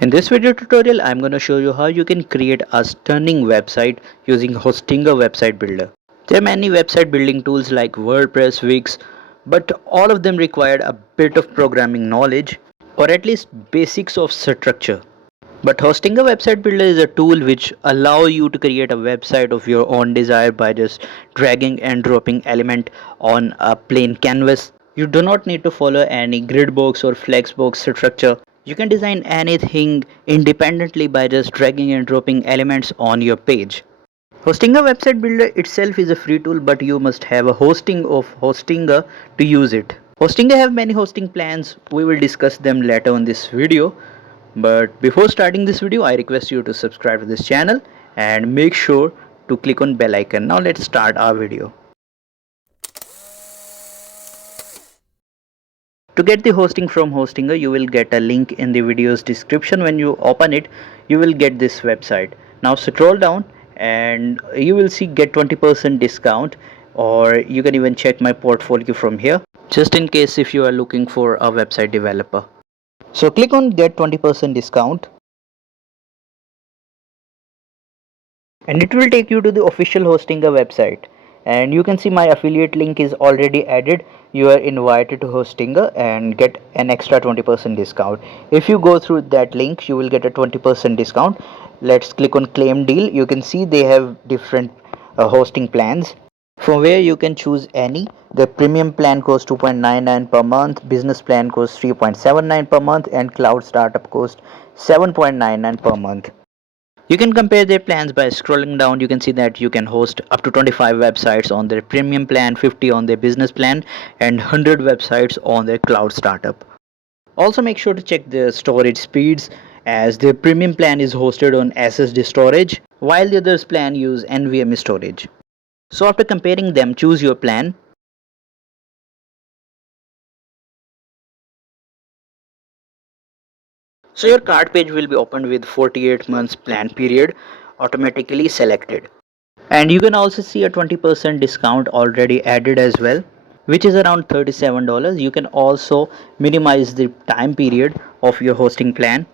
In this video tutorial, I'm going to show you how you can create a stunning website using Hostinger website builder. There are many website building tools like WordPress, Wix, but all of them require a bit of programming knowledge or at least basics of structure. But Hostinger website builder is a tool which allow you to create a website of your own desire by just dragging and dropping element on a plain canvas. You do not need to follow any grid box or flex box structure. You can design anything independently by just dragging and dropping elements on your page. Hostinger website builder itself is a free tool, but you must have a hosting of Hostinger to use it. Hostinger have many hosting plans. We will discuss them later on this video. But before starting this video, I request you to subscribe to this channel and make sure to click on bell icon. Now let's start our video. To get the hosting from Hostinger, you will get a link in the video's description. When you open it, you will get this website. Now scroll down and you will see get 20% discount, or you can even check my portfolio from here, just in case if you are looking for a website developer. So click on get 20% discount and it will take you to the official Hostinger website, and you can see my affiliate link is already added. You are invited to Hostinger and get an extra 20% discount. If you go through that link, you will get a 20% discount. Let's click on claim deal. You can see they have different hosting plans from where you can choose any. The premium plan costs 2.99 per month, business plan costs 3.79 per month, and cloud startup costs 7.99 per month. You can compare their plans by scrolling down. You can see that you can host up to 25 websites on their premium plan, 50 on their business plan, and 100 websites on their cloud startup. Also make sure to check their storage speeds, as their premium plan is hosted on SSD storage while the others plan use NVMe storage. So after comparing them, choose your plan. So your cart page will be opened with 48 months plan period automatically selected. And you can also see a 20% discount already added as well, which is around $37. You can also minimize the time period of your hosting plan.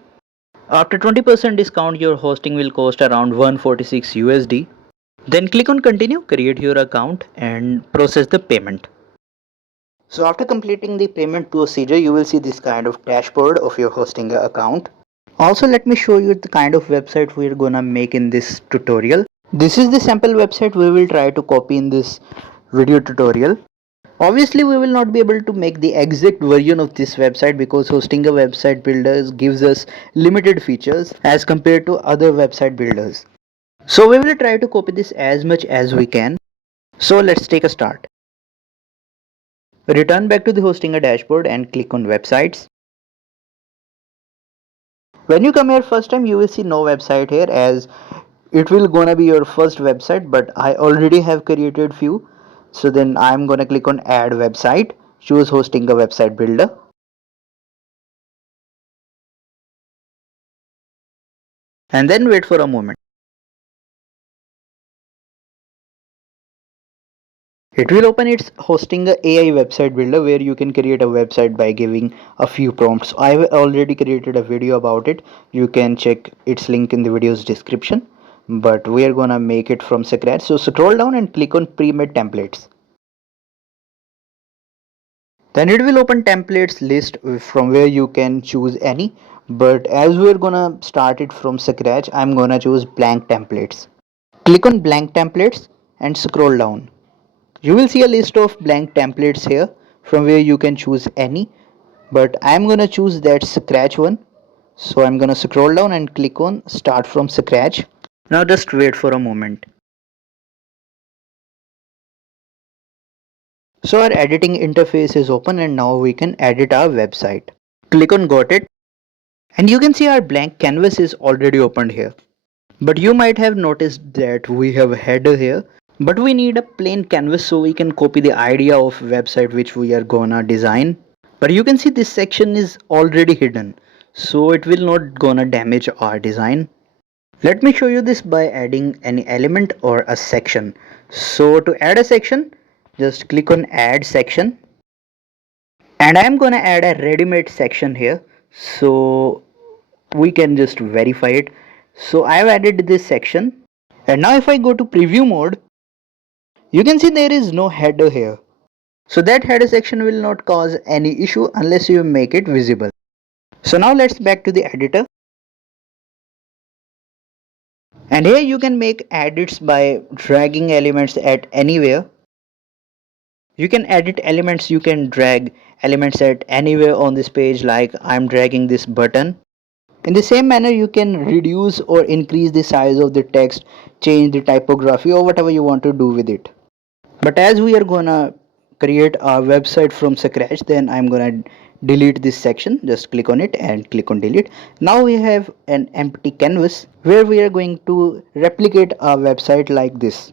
After 20% discount, your hosting will cost around 146 USD. Then click on continue, create your account and process the payment. So after completing the payment procedure, you will see this kind of dashboard of your hosting account. Also, let me show you the kind of website we're gonna make in this tutorial. This is the sample website we will try to copy in this video tutorial. Obviously, we will not be able to make the exact version of this website because Hostinger website builders gives us limited features as compared to other website builders. So we will try to copy this as much as we can. So let's take a start. Return back to the Hostinger dashboard and click on websites. When you come here first time, you will see no website here, as it will gonna be your first website, but I already have created few. So then I'm gonna click on add website, choose Hostinger website builder, and then wait for a moment. It will open its Hostinger AI website builder, where you can create a website by giving a few prompts. I have already created a video about it. You can check its link in the video's description, but we are gonna make it from scratch. So scroll down and click on pre-made templates. Then it will open templates list from where you can choose any, but as we're gonna start it from scratch, I'm gonna choose blank templates. Click on blank templates and scroll down. You will see a list of blank templates here from where you can choose any, but I'm gonna choose that scratch one. So I'm gonna scroll down and click on start from scratch. Now just wait for a moment. So our editing interface is open and now we can edit our website. Click on got it, and you can see our blank canvas is already opened here. But you might have noticed that we have a header here, but we need a plain canvas so we can copy the idea of website which we are gonna design. But you can see this section is already hidden, so it will not gonna damage our design. Let me show you this by adding any element or a section. So to add a section, just click on add section, and I'm gonna add a ready-made section here. So we can just verify it. So I have added this section, and now if I go to preview mode, you can see there is no header here. So that header section will not cause any issue unless you make it visible. So now let's back to the editor, and here you can make edits by dragging elements at anywhere. You can edit elements, you can drag elements at anywhere on this page, like I'm dragging this button. In the same manner, you can reduce or increase the size of the text, change the typography, or whatever you want to do with it. But as we are gonna create our website from scratch, then I'm gonna delete this section. Just click on it and click on delete. Now we have an empty canvas where we are going to replicate our website like this.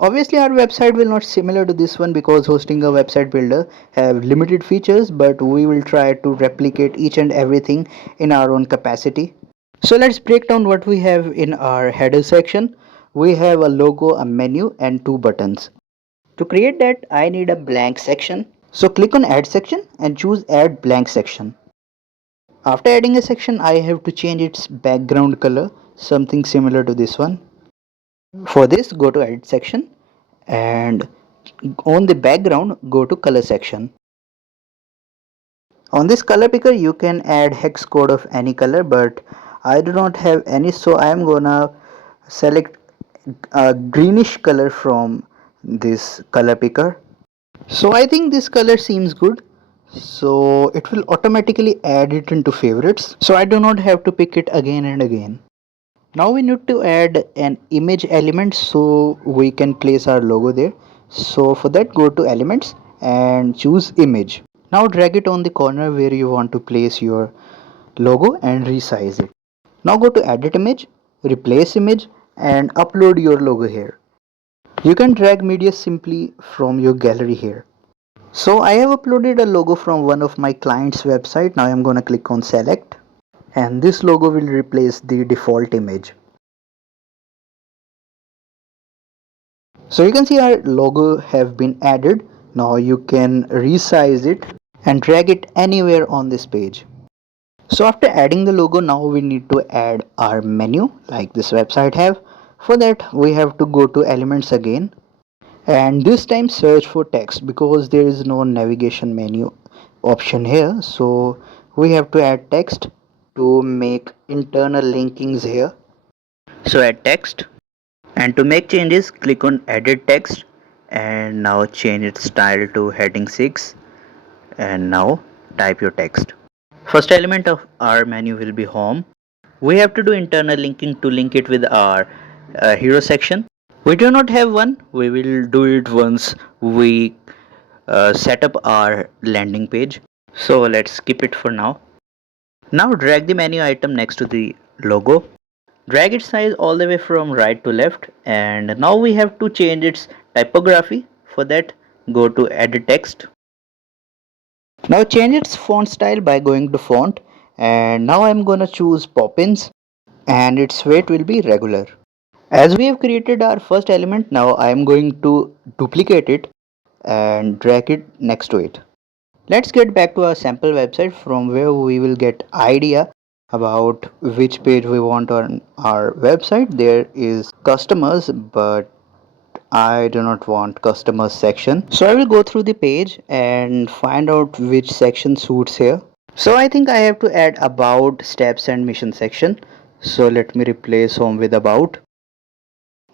Obviously our website will not similar to this one because hosting a website builder have limited features, but we will try to replicate each and everything in our own capacity. So let's break down what we have in our header section. We have a logo, a menu, and two buttons. To create that, I need a blank section. So click on add section and choose add blank section. After adding a section, I have to change its background color, something similar to this one. For this, go to edit section and on the background, go to color section. On this color picker, you can add hex code of any color, but I do not have any, so I am gonna select a greenish color from this color picker. So I think this color seems good, so it will automatically add it into favorites, so I do not have to pick it again and again. Now we need to add an image element so we can place our logo there. So for that, go to elements and choose image. Now drag it on the corner where you want to place your logo and resize it. Now go to edit image, replace image, and upload your logo here. You can drag media simply from your gallery here. So I have uploaded a logo from one of my client's website. Now I'm gonna click on select, and this logo will replace the default image. So you can see our logo have been added. Now you can resize it and drag it anywhere on this page. So after adding the logo, now we need to add our menu like this website have. For that, we have to go to elements again, and this time search for text because there is no navigation menu option here. So we have to add text to make internal linkings here. So add text, and to make changes, click on edit text, and now change its style to heading 6, and now type your text. First element of our menu will be home. We have to do internal linking to link it with our hero section. We do not have one. We will do it once we set up our landing page. So let's skip it for now. Now drag the menu item next to the logo. Drag its size all the way from right to left, and now we have to change its typography. For that, go to edit text. Now change its font style by going to font, and now I'm gonna choose Poppins, and its weight will be regular. As we have created our first element, now I am going to duplicate it and drag it next to it. Let's get back to our sample website from where we will get idea about which page we want on our website. There is customers, but I do not want customers section. So I will go through the page and find out which section suits here. So I think I have to add about, steps and mission section. So let me replace home with about.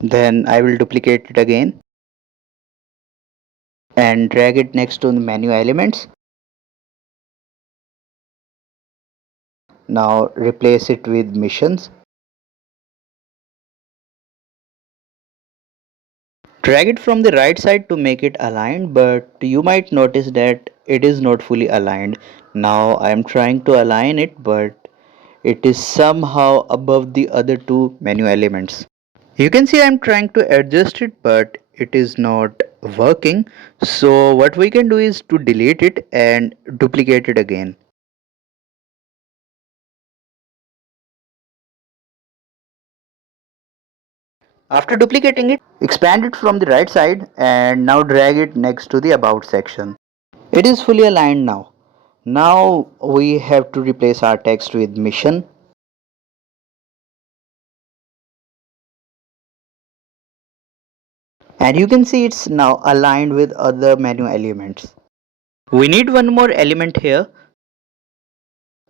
Then I will duplicate it again and drag it next to the menu elements. Now replace it with missions. Drag it from the right side to make it aligned, but you might notice that it is not fully aligned. Now I am trying to align it, but it is somehow above the other two menu elements. You can see I am trying to adjust it, but it is not working. So what we can do is to delete it and duplicate it again. After duplicating it, expand it from the right side and now drag it next to the about section. It is fully aligned now. Now we have to replace our text with mission. And you can see it's now aligned with other menu elements. We need one more element here.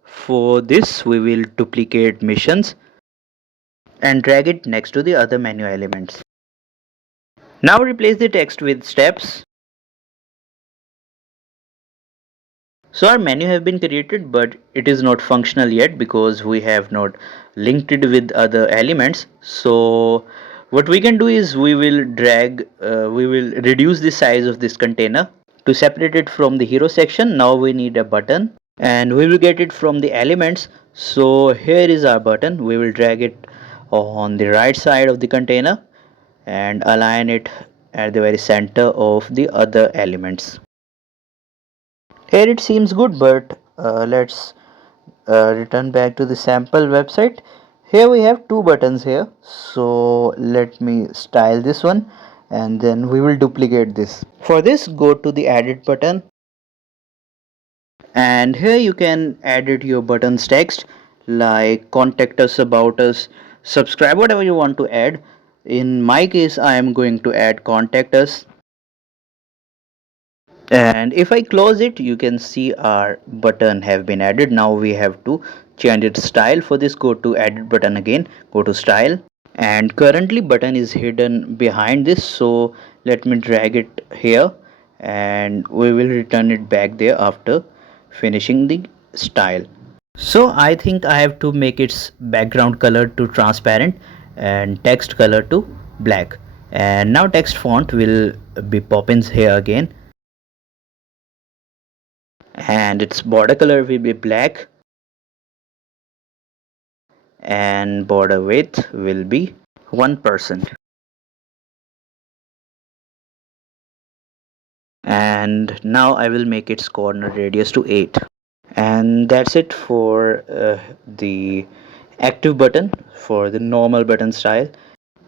For this we will duplicate missions and drag it next to the other menu elements. Now replace the text with steps. So our menu have been created, but it is not functional yet because we have not linked it with other elements. So what we can do is we will reduce the size of this container to separate it from the hero section. Now we need a button and we will get it from the elements. So here is our button. We will drag it on the right side of the container and align it at the very center of the other elements. Here it seems good, but let's return back to the sample website. Here we have two buttons here, so let me style this one and then we will duplicate this. For this, go to the edit button and here you can edit your buttons text like contact us, about us, subscribe, whatever you want to add. In my case I am going to add contact us, and if I close it you can see our button have been added. Now we have to change its style. For this, go to edit button again, go to style, and currently button is hidden behind this, so let me drag it here and we will return it back there after finishing the style. So I think I have to make its background color to transparent and text color to black, and now text font will be Poppins here again, and its border color will be black and border width will be 1%, and now I will make its corner radius to 8. And that's it for the active button for the normal button style.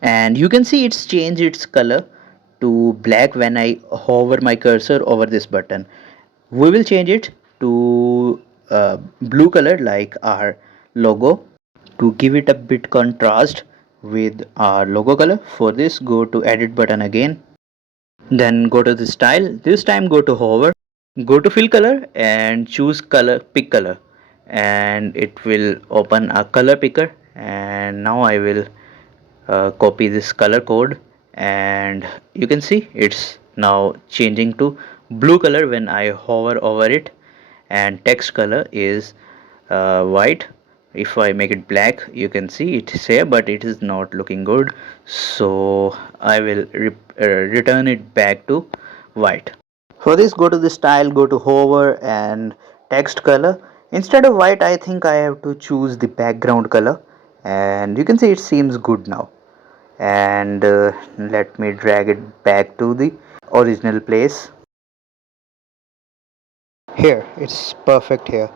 And you can see it's changed its color to black when I hover my cursor over this button. We will change it to blue color like our logo to give it a bit contrast with our logo color. For this, go to edit button again, then go to the style. This time go to hover, go to fill color and choose color, pick color, and it will open a color picker. And now I will copy this color code, and you can see it's now changing to blue color when I hover over it, and text color is white. If I make it black you can see it is here, but it is not looking good, so I will return it back to white. For this, go to the style, go to hover and text color. Instead of white I think I have to choose the background color, and you can see it seems good now. And let me drag it back to the original place. Here it's perfect here.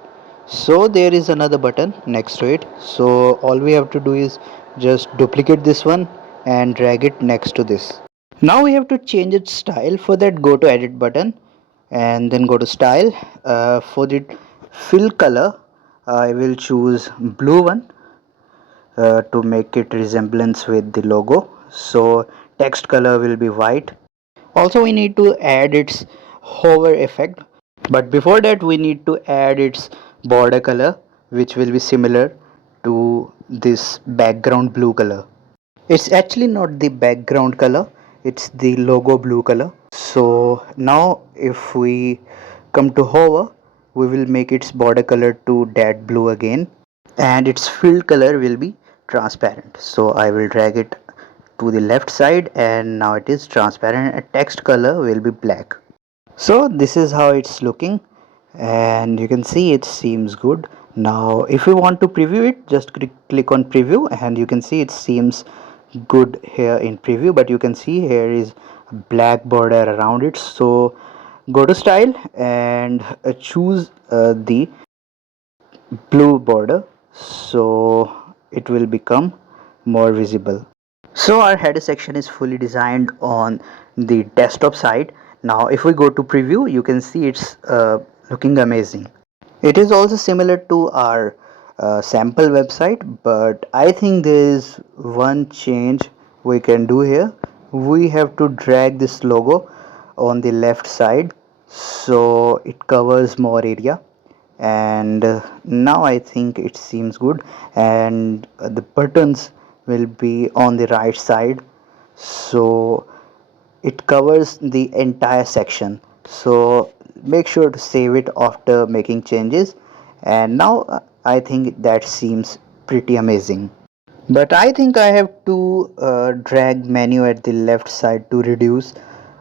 So there is another button next to it, so all we have to do is just duplicate this one and drag it next to this. Now we have to change its style. For that, go to edit button and then go to style. For the fill color I will choose blue one to make it resemblance with the logo, so text color will be white. Also we need to add its hover effect, but before that we need to add its border color, which will be similar to this background blue color. It's actually not the background color, it's the logo blue color. So now if we come to hover, we will make its border color to that blue again, and its fill color will be transparent. So I will drag it to the left side and now it is transparent, and text color will be black. So this is how it's looking, and you can see it seems good. Now if you want to preview it, just click on preview and you can see it seems good here in preview, but you can see here is a black border around it. So go to style and choose the blue border, so it will become more visible. So our header section is fully designed on the desktop side. Now if we go to preview, you can see it's looking amazing. It is also similar to our sample website, but I think there is one change we can do here. we have to drag this logo on the left side so it covers more area. And now I think it seems good, and the buttons will be on the right side, so it covers the entire section. So make sure to save it after making changes, and now I think that seems pretty amazing. But I think I have to drag menu at the left side to reduce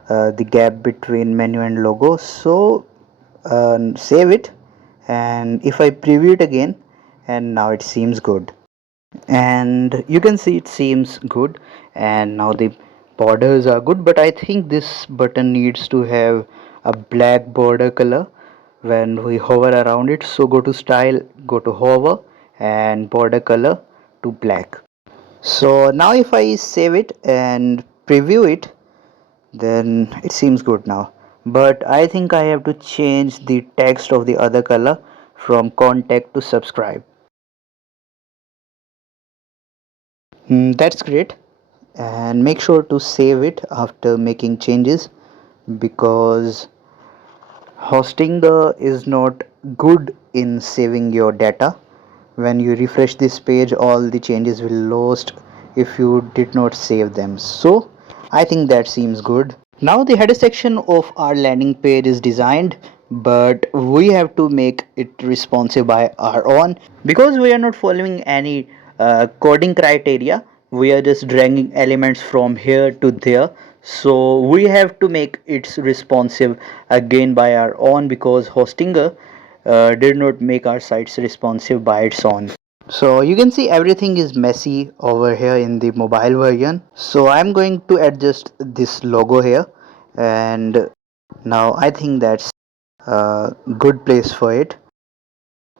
the gap between menu and logo. So save it, and if I preview it again, and now it seems good. And you can see it seems good, and now the borders are good, but I think this button needs to have a black border color when we hover around it. So go to style, go to hover, and border color to black. So now if I save it and preview it, then it seems good now. But I think I have to change the text of the other color from contact to subscribe. That's great. And make sure to save it after making changes, because hosting is not good in saving your data. When you refresh this page, all the changes will lost if you did not save them. So I think that seems good. Now the header section of our landing page is designed, but we have to make it responsive by our own, because we are not following any coding criteria. We are just dragging elements from here to there. So we have to make it responsive again by our own, because Hostinger did not make our sites responsive by its own. So you can see everything is messy over here in the mobile version. So I'm going to adjust this logo here, and now I think that's a good place for it.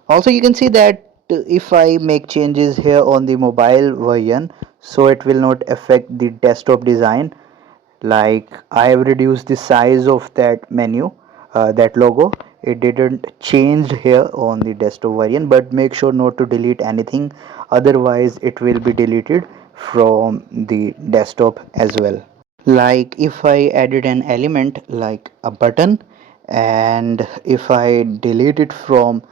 Also you can see that if I make changes here on the mobile version, so it will not affect the desktop design. Like I have reduced the size of that menu, that logo. It didn't change here on the desktop variant, but make sure not to delete anything, otherwise it will be deleted from the desktop as well. Like if I added an element like a button, and if I delete it from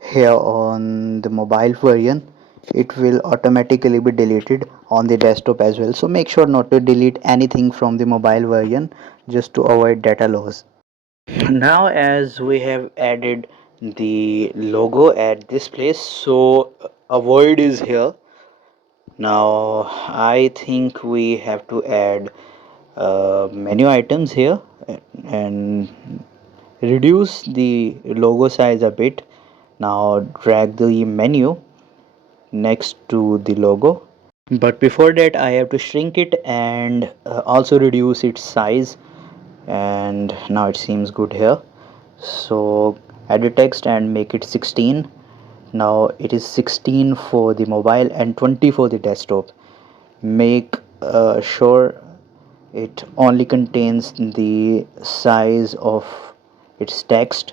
here on the mobile version, it will automatically be deleted on the desktop as well. So make sure not to delete anything from the mobile version, just to avoid data loss. Now as we have added the logo at this place, so a void is here. Now I think we have to add menu items here, and reduce the logo size a bit. Now drag the menu next to the logo, but before that I have to shrink it and also reduce its size, and now it seems good here. So add the text and make it 16. Now it is 16 for the mobile and 20 for the desktop. Make sure it only contains the size of its text.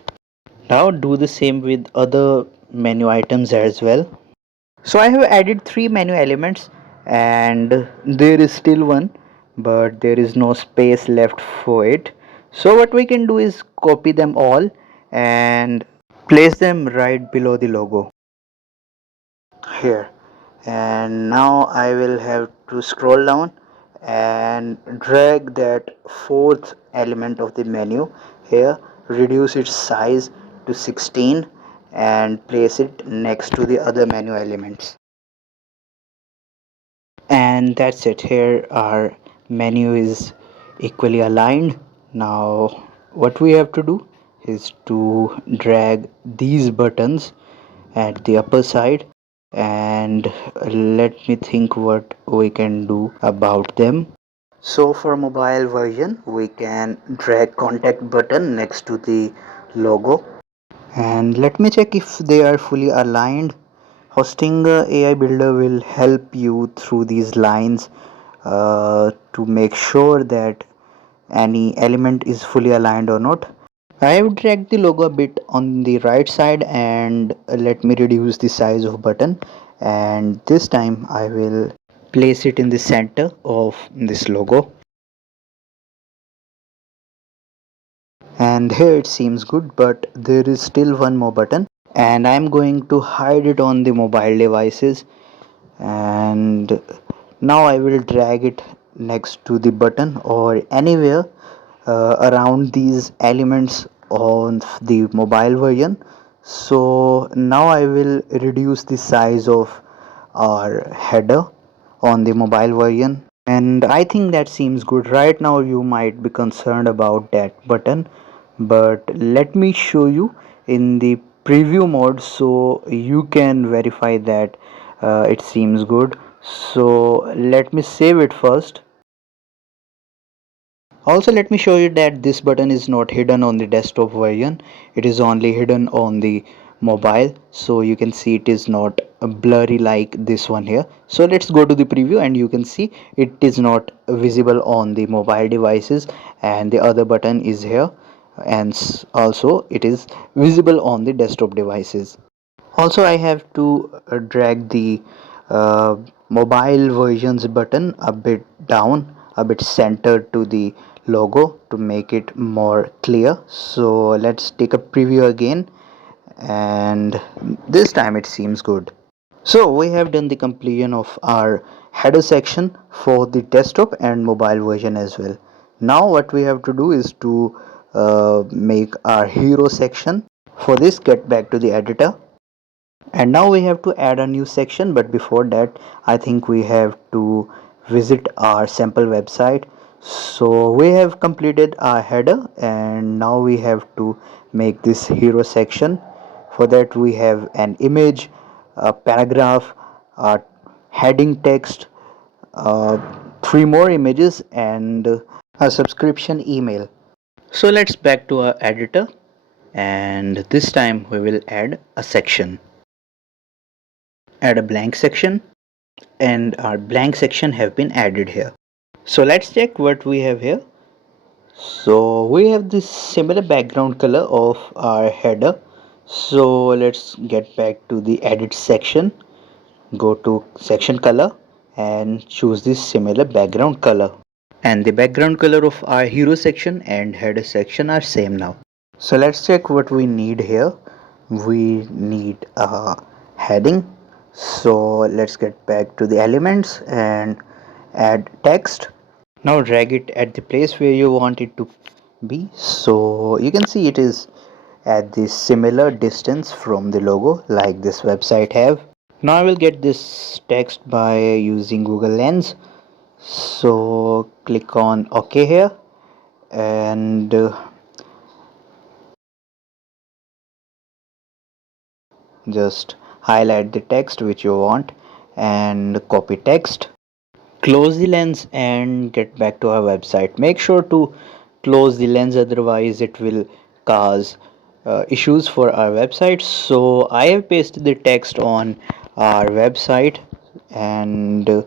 Now do the same with other menu items as well. So I have added three menu elements, and there is still one, but there is no space left for it. So what we can do is copy them all and place them right below the logo here. And now I will have to scroll down and drag that fourth element of the menu here, reduce its size to 16, and place it next to the other menu elements. And that's it. Here our menu is equally aligned. Now what we have to do is to drag these buttons at the upper side, and let me think what we can do about them. So for mobile version we can drag contact button next to the logo, and let me check if they are fully aligned. Hosting AI builder will help you through these lines to make sure that any element is fully aligned or not. I have dragged the logo a bit on the right side, and let me reduce the size of button, and this time I will place it in the center of this logo. and here it seems good, but there is still one more button, and I'm going to hide it on the mobile devices. And now I will drag it next to the button or anywhere around these elements on the mobile version. So now I will reduce the size of our header on the mobile version, and I think that seems good. Right now you might be concerned about that button, but let me show you in the preview mode so you can verify that it seems good. So let me save it first. Also, let me show you that this button is not hidden on the desktop version, it is only hidden on the mobile. So you can see it is not blurry like this one here. So let's go to the preview and you can see it is not visible on the mobile devices, and the other button is here, and also it is visible on the desktop devices. Also, I have to drag the uh, mobile versions button a bit down, a bit centered to the logo to make it more clear. So let's take a preview again, and this time it seems good. So we have done the completion of our header section for the desktop and mobile version as well. Now what we have to do is to make our hero section. For this, get back to the editor, and now we have to add a new section, but before that I think we have to visit our sample website. So we have completed our header, and now we have to make this hero section. For that we have an image, a paragraph, a heading text, uh, three more images, and a subscription email. So let's back to our editor, and this time we will add a section. Add a blank section, and our blank section have been added here. So let's check what we have here. So we have this similar background color of our header. So let's get back to the edit section, go to section color and choose this similar background color. And the background color of our hero section and header section are same now. So let's check what we need here. We need a heading. So let's get back to the elements and add text. Now drag it at the place where you want it to be. So you can see it is at the similar distance from the logo like this website have. Now I will get this text by using Google Lens. So click on OK here, and just highlight the text which you want and copy text. Close the lens and get back to our website. Make sure to close the lens, otherwise it will cause issues for our website. So I have pasted the text on our website, and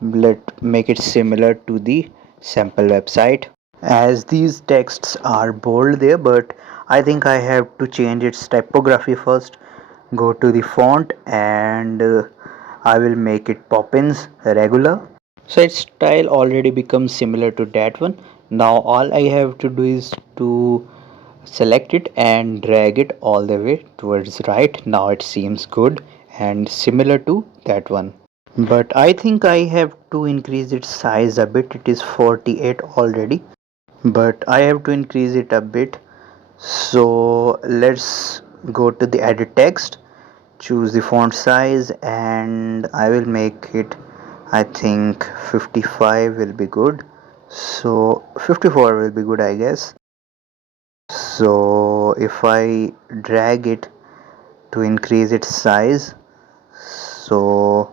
let make it similar to the sample website. As these texts are bold there, but I think I have to change its typography first. Go to the font, and I will make it Poppins regular. So its style already becomes similar to that one. Now all I have to do is to select it and drag it all the way towards right. Now it seems good and similar to that one. But I think I have to increase its size a bit. It is 48 already, but I have to increase it a bit. So let's go to the edit text, choose the font size, and I will make it, I think 55 will be good. So 54 will be good, I guess. So if I drag it to increase its size, so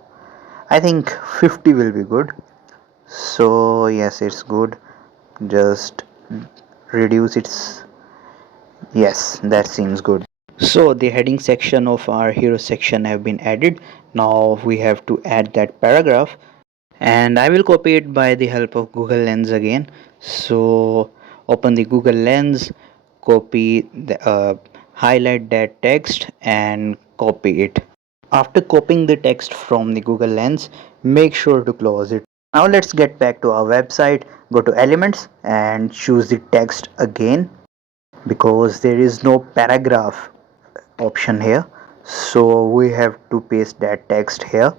I think 50 will be good. So yes, it's good. Just reduce its, yes, that seems good. So the heading section of our hero section have been added. Now we have to add that paragraph, and I will copy it by the help of Google Lens again. So open the Google Lens, copy the highlight that text and copy it. After copying the text from the Google Lens, make sure to close it. Now let's get back to our website. Go to elements and choose the text again. because there is no paragraph option here, so we have to paste that text here.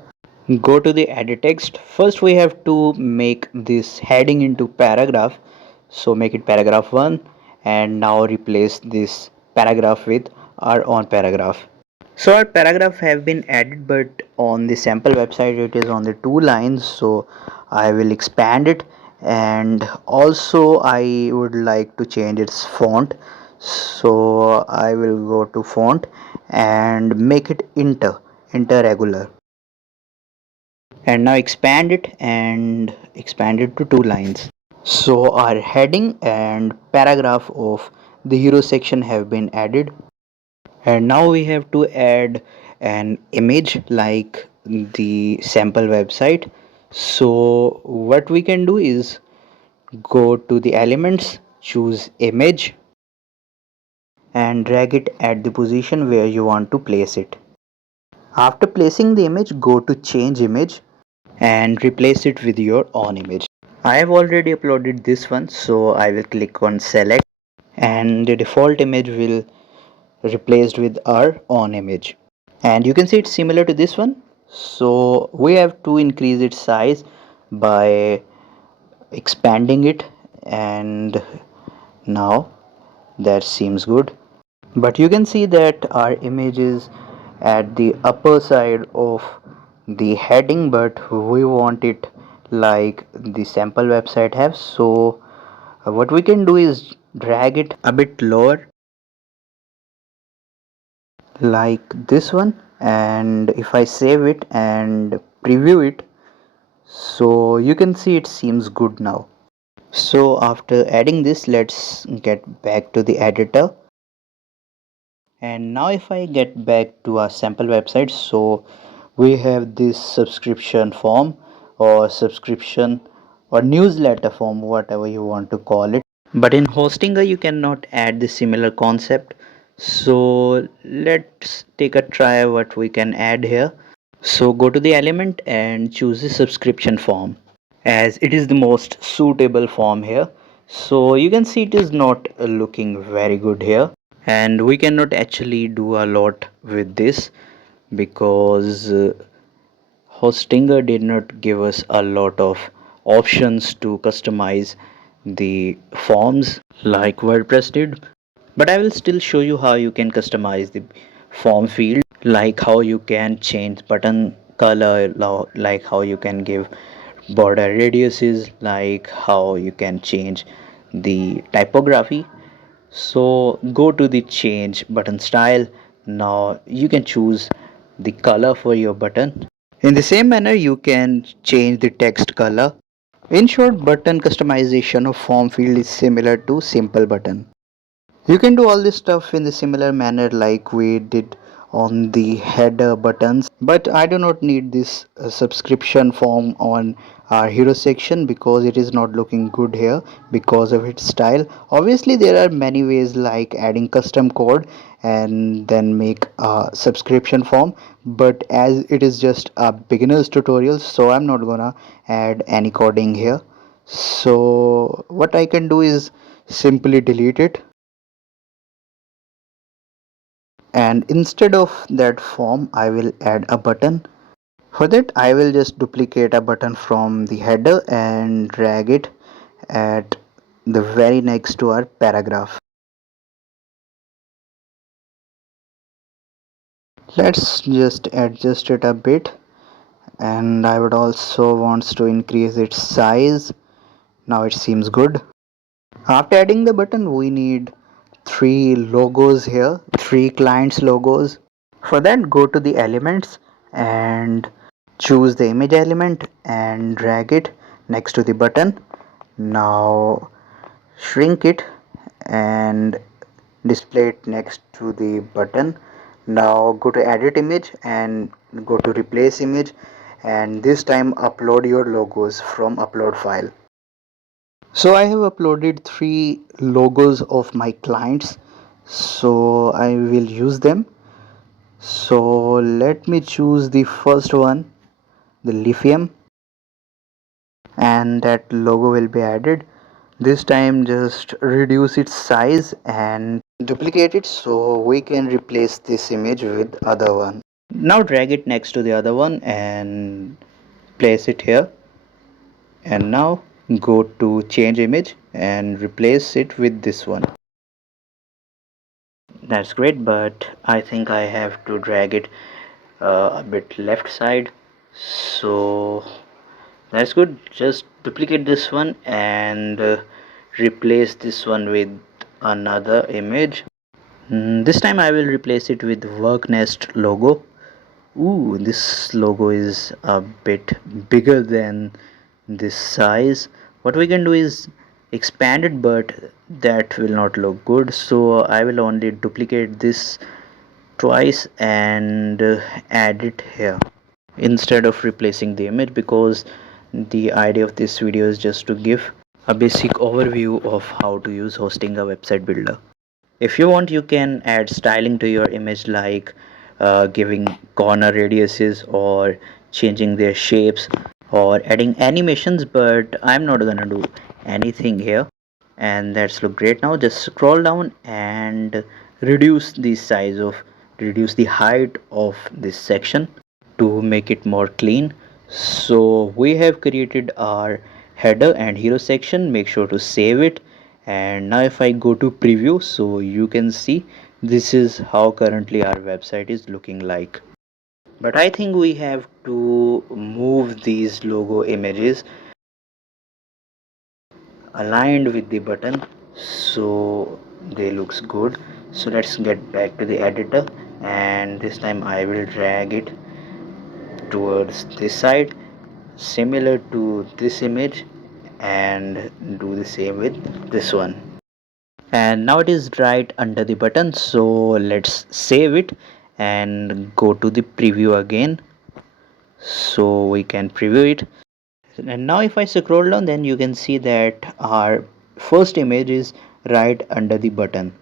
Go to the edit text. First we have to make this heading into paragraph, so make it paragraph 1, and now replace this paragraph with our own paragraph. So our paragraph have been added, but on the sample website it is on the 2 lines, so I will expand it. And also I would like to change its font, so I will go to font and make it inter regular, and now expand it and expand it to 2 lines. So our heading and paragraph of the hero section have been added, and now we have to add an image like the sample website. So what we can do is go to the elements, choose image, and drag it at the position where you want to place it. After placing the image, go to change image and replace it with your own image. I have already uploaded this one, so I will click on select, and the default image will replaced with our own image. And you can see it's similar to this one, so we have to increase its size by expanding it, and now that seems good. But you can see that our image is at the upper side of the heading, but we want it like the sample website have. So what we can do is drag it a bit lower like this one, and if I save it and preview it, so you can see it seems good now. So after adding this, let's get back to the editor. And now if I get back to our sample website, so we have this subscription form or subscription or newsletter form, whatever you want to call it. But in Hostinger you cannot add the similar concept. So let's take a try what we can add here. So go to the element and choose the subscription form, as it is the most suitable form here. So you can see it is not looking very good here, and we cannot actually do a lot with this because Hostinger did not give us a lot of options to customize the forms like WordPress did. But I will still show you how you can customize the form field, like how you can change button color, like how you can give border radiuses, like how you can change the typography. So go to the change button style. Now you can choose the color for your button. In the same manner, you can change the text color. In short, button customization of form field is similar to simple button. You can do all this stuff in the similar manner like we did on the header buttons, but I do not need this subscription form on our hero section because it is not looking good here because of its style. Obviously there are many ways like adding custom code and then make a subscription form, but as it is just a beginner's tutorial, so I'm not gonna add any coding here. So what I can do is simply delete it, and instead of that form I will add a button. For that I will just duplicate a button from the header and drag it at the very next to our paragraph. Let's just adjust it a bit, and I would also want to increase its size. Now it seems good. After adding the button we need 3 logos here, 3 clients logos. For that go to the elements and choose the image element and drag it next to the button. Now shrink it and display it next to the button. Now go to edit image and go to replace image, and this time upload your logos from upload file. So I have uploaded 3 logos of my clients, so I will use them. So let me choose the first one, the lithium, and that logo will be added. This time just reduce its size and duplicate it so we can replace this image with other one. Now drag it next to the other one and place it here, and now go to change image and replace it with this one. That's great, but I think I have to drag it a bit left side, so that's good. Just duplicate this one and replace this one with another image. This time I will replace it with work nest logo. Ooh, this logo is a bit bigger than this size. What we can do is expand it, but that will not look good, so I will only duplicate this twice and add it here instead of replacing the image, because the idea of this video is just to give a basic overview of how to use hosting a website builder. If you want, you can add styling to your image, like giving corner radiuses or changing their shapes or adding animations, but I'm not gonna do anything here. And that's look great. Now just scroll down and reduce the size of reduce the height of this section to make it more clean. So we have created our header and hero section. Make sure to save it. And now if I go to preview, so you can see this is how currently our website is looking like. But I think we have to move these logo images aligned with the button so they looks good. So let's get back to the editor, and this time I will drag it towards this side similar to this image and do the same with this one. And now it is right under the button, so let's save it and go to the preview again so we can preview it. And now if I scroll down, then you can see that our first image is right under the button,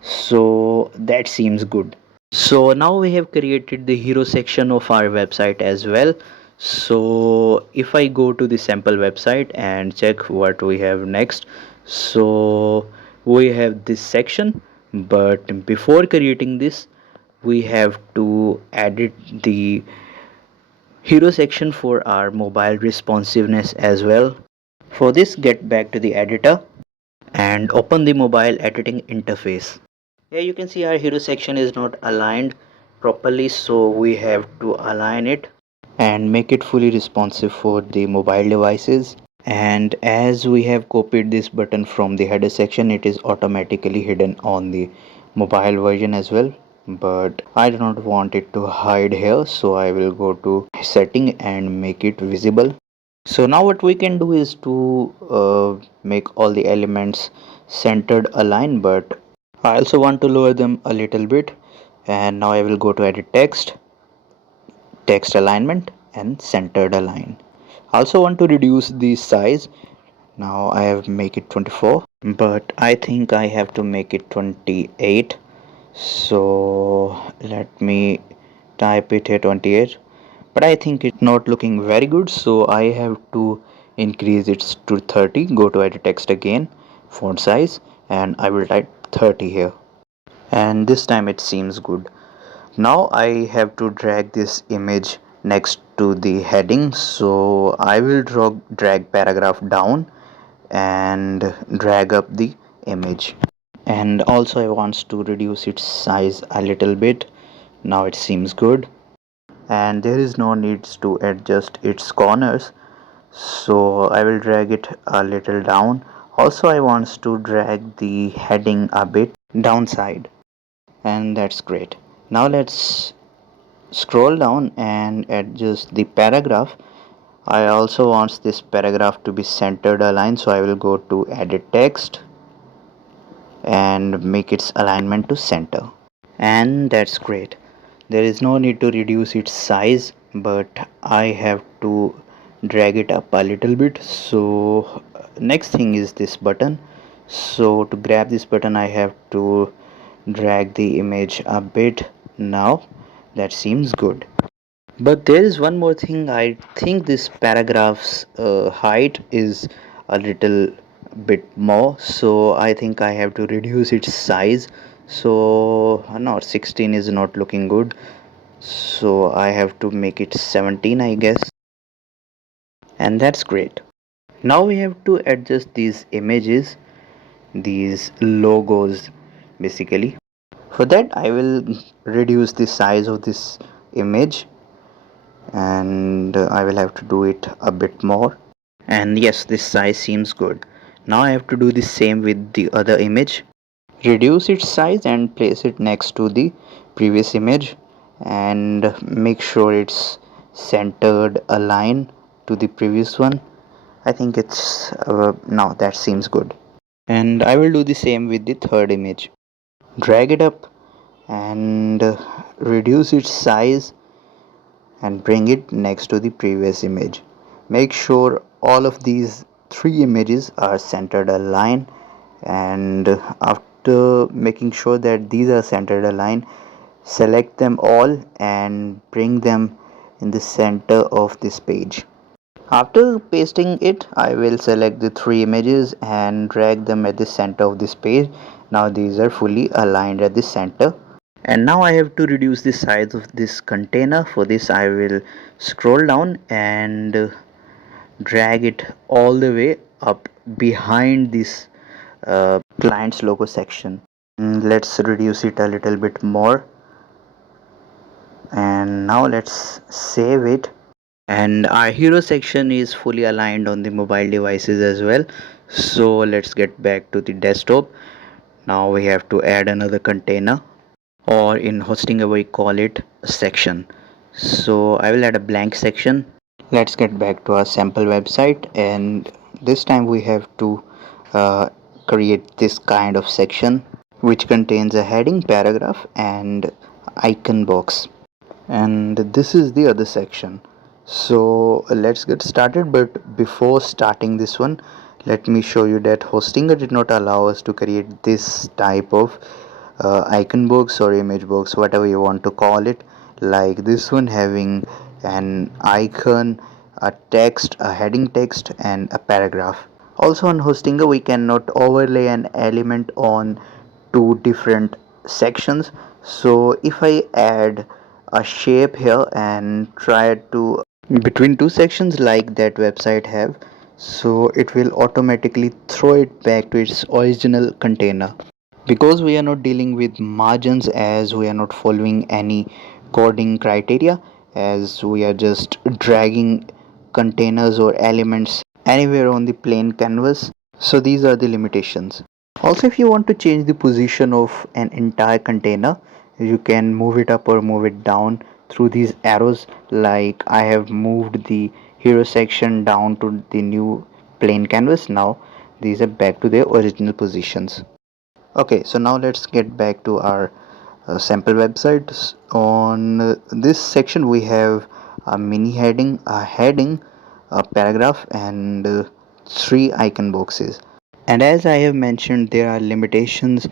so that seems good. So now we have created the hero section of our website as well. So if I go to the sample website and check what we have next, so we have this section, but before creating this we have to edit the hero section for our mobile responsiveness as well. For this, get back to the editor and open the mobile editing interface. Here you can see our hero section is not aligned properly, so we have to align it and make it fully responsive for the mobile devices. And as we have copied this button from the header section, it is automatically hidden on the mobile version as well, but I do not want it to hide here, so I will go to setting and make it visible. So now what we can do is to make all the elements centered align, but I also want to lower them a little bit. And now I will go to edit text, text alignment and centered align. I also want to reduce the size. Now I have make it 24, but I think I have to make it 28. So let me type it here 28, but I think it's not looking very good, so I have to increase it to 30. Go to edit text again, font size, and I will type 30 here, and this time it seems good. Now I have to drag this image next to the heading, so I will drag paragraph down and drag up the image. And also I want to reduce its size a little bit. Now it seems good, and there is no needs to adjust its corners, so I will drag it a little down. Also I want to drag the heading a bit downside, and that's great. Now let's scroll down and adjust the paragraph. I also want this paragraph to be centered aligned, so I will go to edit text and make its alignment to center, and that's great. There is no need to reduce its size, but I have to drag it up a little bit. So next thing is this button. So to grab this button I have to drag the image a bit. Now that seems good. But there is one more thing. I think this paragraph's height is a little bit more, so I think I have to reduce its size. So no, 16 is not looking good, so I have to make it 17, I guess, and that's great. Now we have to adjust these images, these logos basically. For that I will reduce the size of this image, and I will have to do it a bit more. And yes, this size seems good. Now I have to do the same with the other image. Reduce its size and place it next to the previous image, and make sure it's centered align to the previous one. I think it's now that seems good. And I will do the same with the third image. Drag it up and reduce its size and bring it next to the previous image. Make sure all of these three images are centered align, and after making sure that these are centered align, select them all and bring them in the center of this page. After pasting it, I will select the three images and drag them at the center of this page. Now these are fully aligned at the center. And now I have to reduce the size of this container. For this I will scroll down and drag it all the way up behind this client's logo section. Let's reduce it a little bit more, and now let's save it. And our hero section is fully aligned on the mobile devices as well, so let's get back to the desktop. Now we have to add another container, or in hosting we call it a section. So I will add a blank section. Let's get back to our sample website, and this time we have to uh, create this kind of section which contains a heading, paragraph and icon box. And this is the other section. So let's get started, but before starting this one, let me show you that Hostinger did not allow us to create this type of icon box or image box, whatever you want to call it, like this one having an icon, a text, a heading text and a paragraph. Also on Hostinger we cannot overlay an element on two different sections. So if I add a shape here and try to between two sections like that website have, so it will automatically throw it back to its original container. Because we are not dealing with margins, as we are not following any coding criteria, as we are just dragging containers or elements anywhere on the plain canvas, so these are the limitations. Also, if you want to change the position of an entire container, you can move it up or move it down through these arrows. Like I have moved the hero section down to the new plain canvas. Now these are back to their original positions. Okay, so now let's get back to our sample website. On this section we have a mini heading, a paragraph and three icon boxes. And as I have mentioned, there are limitations,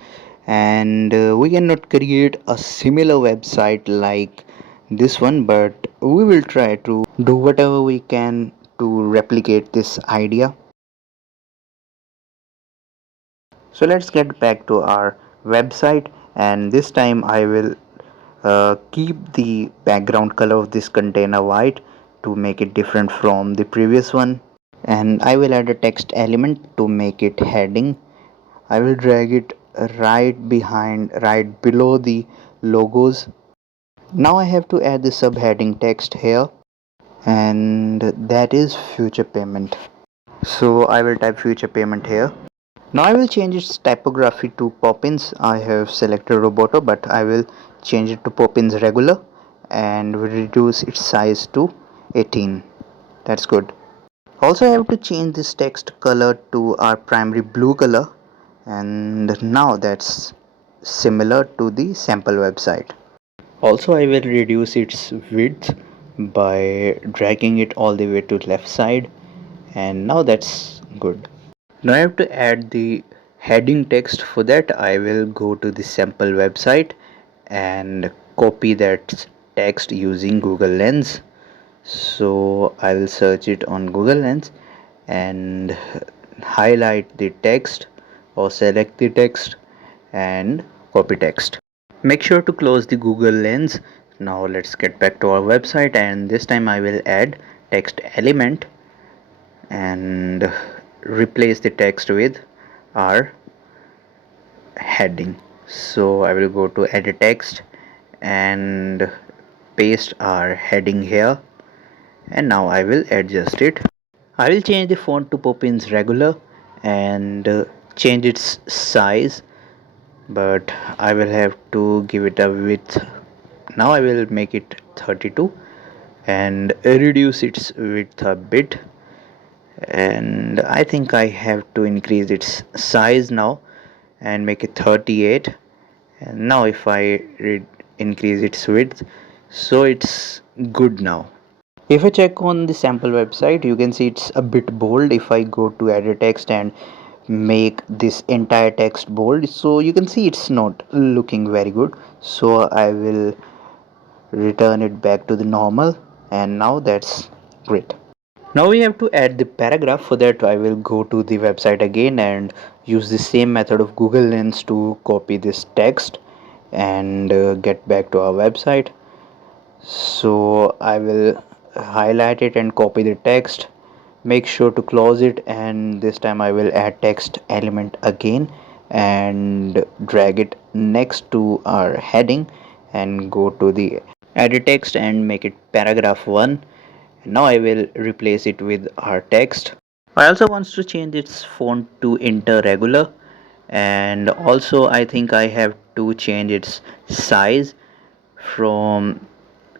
and we cannot create a similar website like this one, but we will try to do whatever we can to replicate this idea. So let's get back to our website, and this time I will keep the background color of this container white to make it different from the previous one, and I will add a text element to make it heading. I will drag it right below the logos. Now I have to add the subheading text here, and that is future payment. So I will type future payment here. Now I will change its typography to Poppins. I have selected Roboto, but I will change it to Poppins regular and will reduce its size to 18. That's good. Also I have to change this text color to our primary blue color, and now that's similar to the sample website. Also I will reduce its width by dragging it all the way to left side, and now that's good. Now I have to add the heading text. For that I will go to the sample website and copy that text using Google Lens. So I will search it on Google Lens, and highlight the text or select the text and copy text. Make sure to close the Google Lens. Now let's get back to our website, and this time I will add text element and replace the text with our heading. So I will go to edit text and paste our heading here, and now I will adjust it. I will change the font to Poppins regular and change its size, but I will have to give it a width. Now I will make it 32 and reduce its width a bit, and I think I have to increase its size now and make it 38. And now if I increase its width, so it's good now. If I check on the sample website, you can see it's a bit bold. If I go to edit text and make this entire text bold, so you can see it's not looking very good. So I will return it back to the normal, and now that's great. Now we have to add the paragraph. For that I will go to the website again and use the same method of Google Lens to copy this text and get back to our website. So I will highlight it and copy the text. Make sure to close it, and this time I will add text element again and drag it next to our heading and go to the edit text and make it paragraph 1. Now I will replace it with our text. I also want to change its font to interregular, and also I think I have to change its size from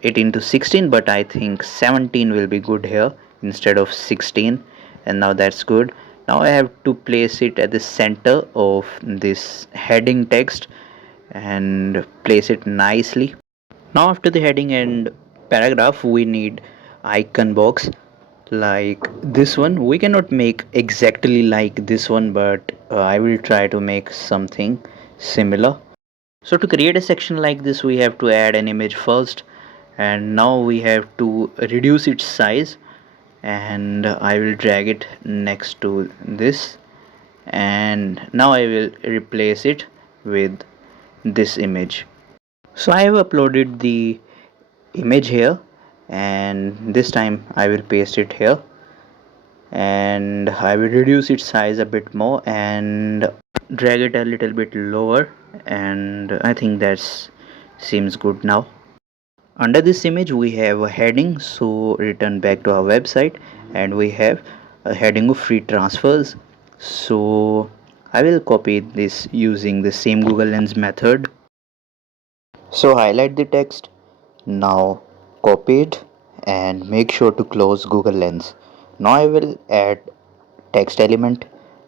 18 to 16, but I think 17 will be good here instead of 16. And now that's good. Now I have to place it at the center of this heading text and place it nicely. Now after the heading and paragraph we need icon box like this one. We cannot make exactly like this one, but I will try to make something similar. So to create a section like this we have to add an image first, and now we have to reduce its size, and I will drag it next to this, and now I will replace it with this image. So I have uploaded the image here, and this time I will paste it here, and I will reduce its size a bit more and drag it a little bit lower, and I think that seems good now. Under this image we have a heading, so return back to our website, and we have a heading of free transfers. So I will copy this using the same Google Lens method. So highlight the text, now copy it and make sure to close Google Lens. Now I will add text element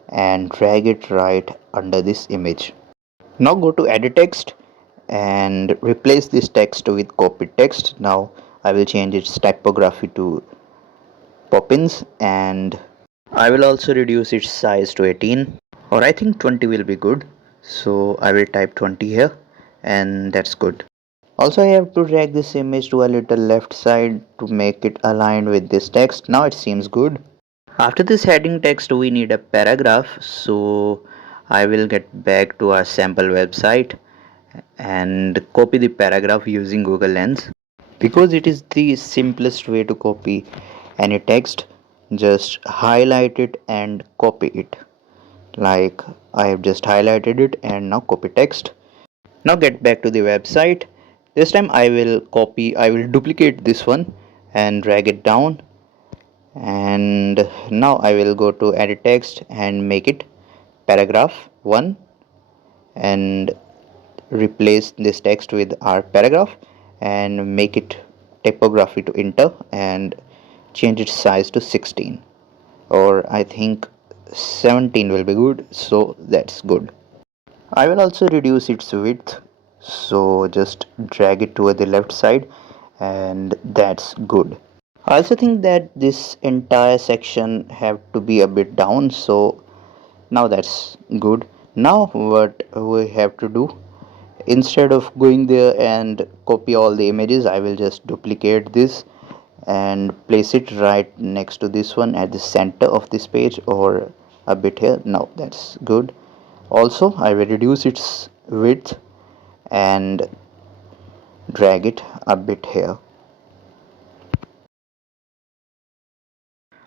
and drag it right under this image. Now go to edit text and replace this text with copied text. Now I will change its typography to Poppins, and I will also reduce its size to 18, or I think 20 will be good. So I will type 20 here, and that's good. Also I have to drag this image to a little left side to make it aligned with this text. Now it seems good. After this heading text we need a paragraph, so I will get back to our sample website and copy the paragraph using Google Lens. Because it is the simplest way to copy any text, just highlight it and copy it. Like I have just highlighted it and now copy text. Now get back to the website. This time I will duplicate this one and drag it down, and now I will go to edit text and make it paragraph 1 and replace this text with our paragraph and make it typography to enter and change its size to 16, or I think 17 will be good, so that's good. I will also reduce its width, so just drag it toward the left side, and that's good. I also think that this entire section have to be a bit down, so now that's good. Now what we have to do, instead of going there and copy all the images, I will just duplicate this and place it right next to this one at the center of this page, or a bit here. Now that's good. Also, I will reduce its width and drag it a bit here.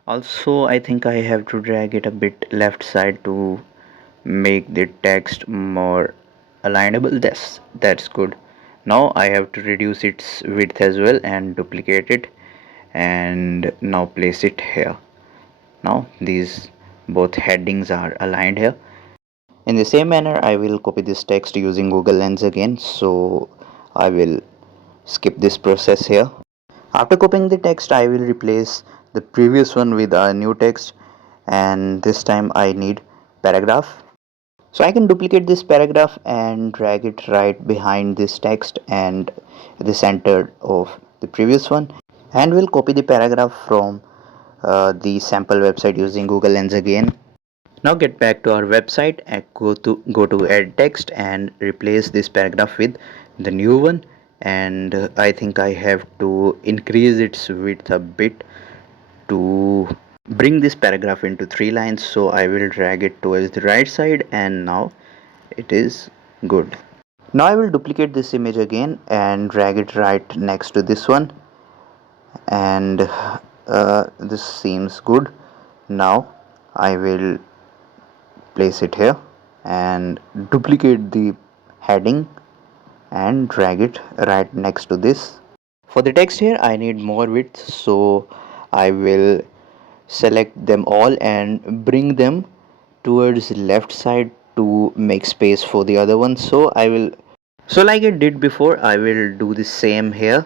Also, I think I have to drag it a bit left side to make the text more alignable. That's good. Now I have to reduce its width as well and duplicate it, and now place it here. Now these both headings are aligned here. In the same manner, I will copy this text using Google Lens again, so I will skip this process here. After copying the text, I will replace the previous one with a new text, and this time I need paragraph. So I can duplicate this paragraph and drag it right behind this text and the center of the previous one, and we'll copy the paragraph from the sample website using Google Lens again. Now get back to our website and go to add text and replace this paragraph with the new one. And I think I have to increase its width a bit to bring this paragraph into 3 lines. So I will drag it towards the right side, and now it is good. Now I will duplicate this image again and drag it right next to this one, and this seems good. Now I will place it here and duplicate the heading and drag it right next to this. For the text here I need more width, so I will select them all and bring them towards the left side to make space for the other one. So like I did before, I will do the same here.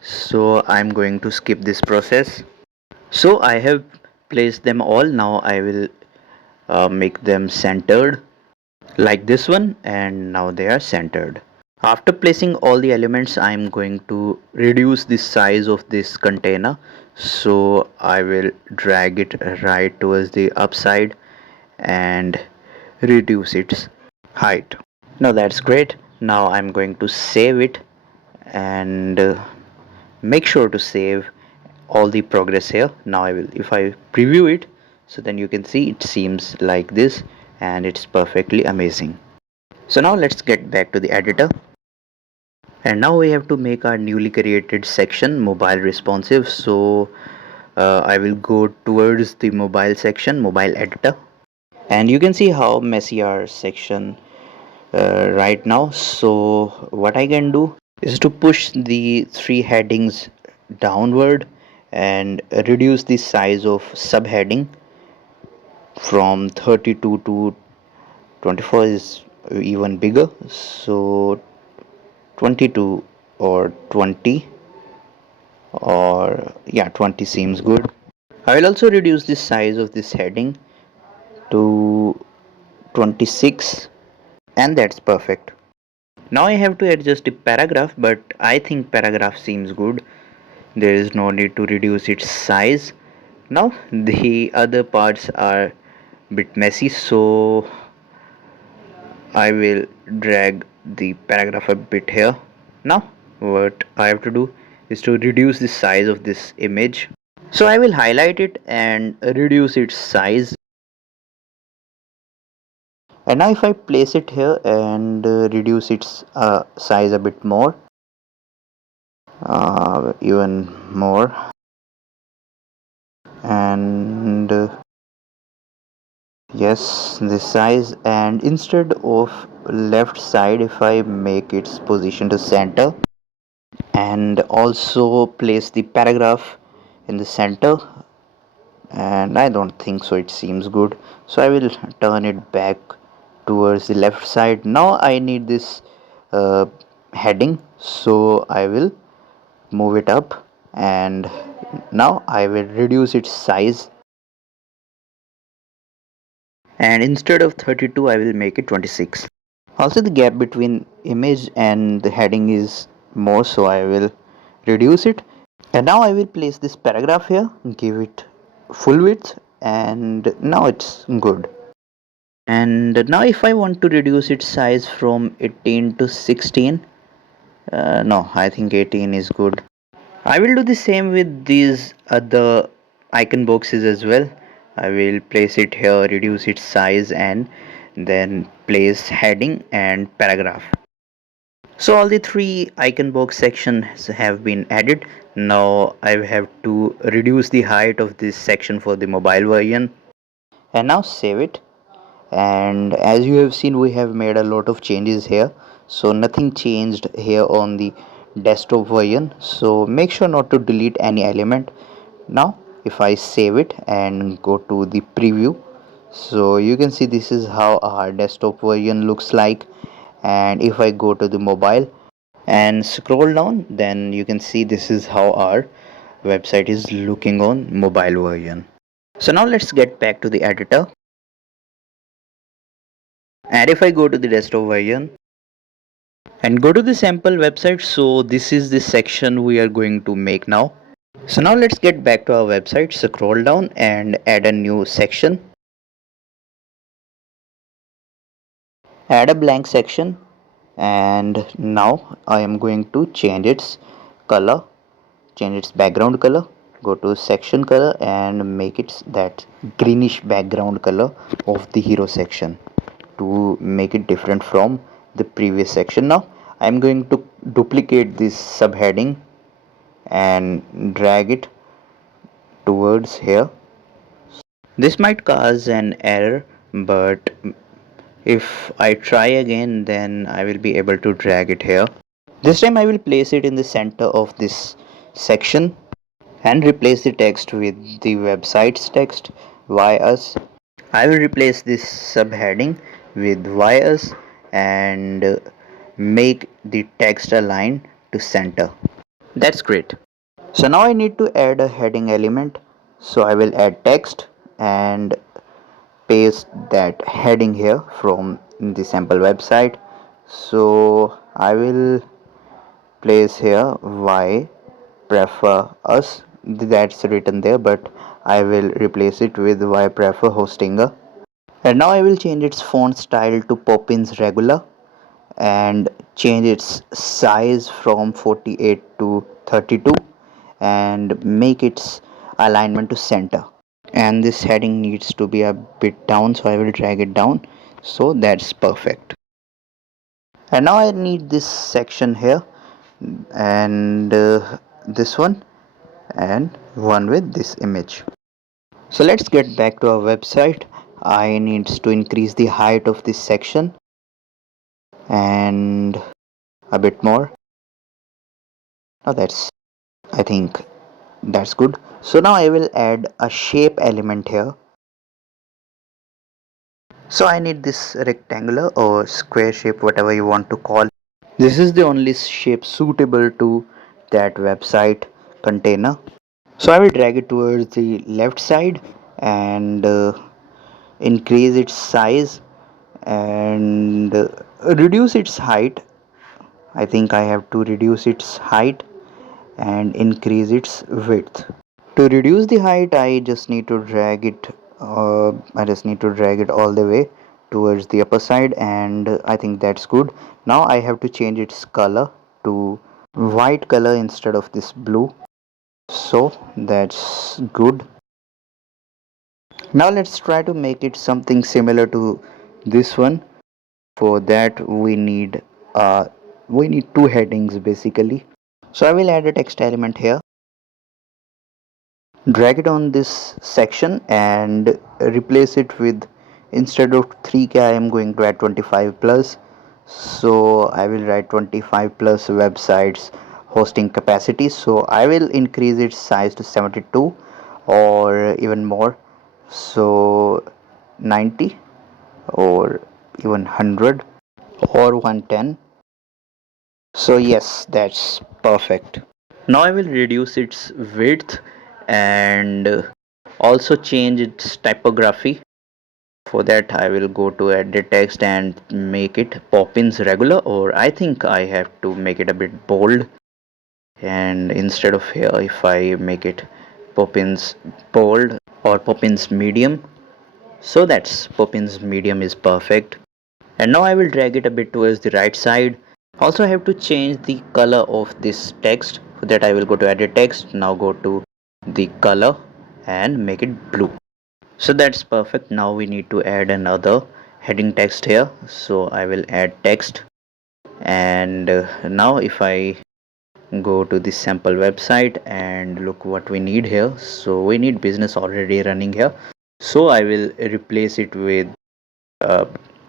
So I'm going to skip this process. So I have placed them all. Now I will make them centered like this one, and now they are centered. After placing all the elements, I am going to reduce the size of this container, so I will drag it right towards the upside and reduce its height. Now that's great. Now I'm going to save it, and make sure to save all the progress here. Now I will, if I preview it, so then you can see it seems like this, and it's perfectly amazing. So now let's get back to the editor, and now we have to make our newly created section mobile responsive. So I will go towards the mobile section, mobile editor, and you can see how messy our section right now. So what I can do is to push the 3 headings downward and reduce the size of subheading from 32 to 24 is even bigger, so 22 or 20, or yeah, 20 seems good. I will also reduce the size of this heading to 26, and that's perfect. Now I have to adjust the paragraph, but I think paragraph seems good. There is no need to reduce its size. Now the other parts are a bit messy, so I will drag the paragraph a bit here. Now what I have to do is to reduce the size of this image. So I will highlight it and reduce its size. And now if I place it here and reduce its size a bit more, even more, and yes, this size, and instead of left side, if I make its position to center and also place the paragraph in the center, and I don't think so, it seems good, so I will turn it back towards the left side. Now I need this uh, heading, so I will move it up, and now I will reduce its size, and instead of 32 I will make it 26. Also the gap between image and the heading is more, so I will reduce it. And now I will place this paragraph here, give it full width, and now it's good. And now if I want to reduce its size from 18 to 16, no, I think 18 is good. I will do the same with these other icon boxes as well. I will place it here, reduce its size, and then place heading and paragraph. So all the three icon box sections have been added. Now I have to reduce the height of this section for the mobile version, and now save it. And as you have seen, we have made a lot of changes here, so nothing changed here on the desktop version, so make sure not to delete any element. Now if I save it and go to the preview, so you can see this is how our desktop version looks like. And if I go to the mobile and scroll down, then you can see this is how our website is looking on mobile version. So now let's get back to the editor, and if I go to the desktop version and go to the sample website, so this is the section we are going to make now. So now let's get back to our website, scroll down and add a new section, add a blank section, and now I am going to change its color, change its background color. Go to section color and make it that greenish background color of the hero section to make it different from the previous section. Now I'm going to duplicate this subheading and drag it towards here. This might cause an error, but if I try again, then I will be able to drag it here. This time I will place it in the center of this section and replace the text with the website's text, why us. I will replace this subheading with why us and make the text align to center. That's great. So now I need to add a heading element. So I will add text and paste that heading here from the sample website. So I will place here why prefer us, that's written there, but I will replace it with why prefer Hostinger. And now I will change its font style to Poppins regular and change its size from 48 to 32 and make its alignment to center. And this heading needs to be a bit down, so I will drag it down, so that's perfect. And now I need this section here and this one and one with this image. So let's get back to our website. I needs to increase the height of this section and a bit more. Now that's, I think that's good. So now I will add a shape element here. So I need this rectangular or square shape, whatever you want to call. This is the only shape suitable to that website container. So I will drag it towards the left side and increase its size and reduce its height. I think I have to reduce its height and increase its width. To reduce the height, I just need to drag it. All the way towards the upper side, and I think that's good. Now I have to change its color to white color instead of this blue. So that's good. Now let's try to make it something similar to this one. For that we need two headings basically. So I will add a text element here, drag it on this section and replace it with, instead of 3k I am going to add 25 plus. So I will write 25 plus websites hosting capacity. So I will increase its size to 72 or even more, so 90 or even 100 or 110. So yes, that's perfect. Now I will reduce its width and also change its typography. For that I will go to edit text and make it Poppins regular, or I think I have to make it a bit bold, and instead of here if I make it Poppins bold or Poppins medium, so that's Poppins medium is perfect. And now I will drag it a bit towards the right side. Also I have to change the color of this text. For that I will go to edit text, now go to the color and make it blue. So that's perfect. Now we need to add another heading text here. So I will add text, and now if I go to the sample website and look what we need here, so we need business already running here, so I will replace it with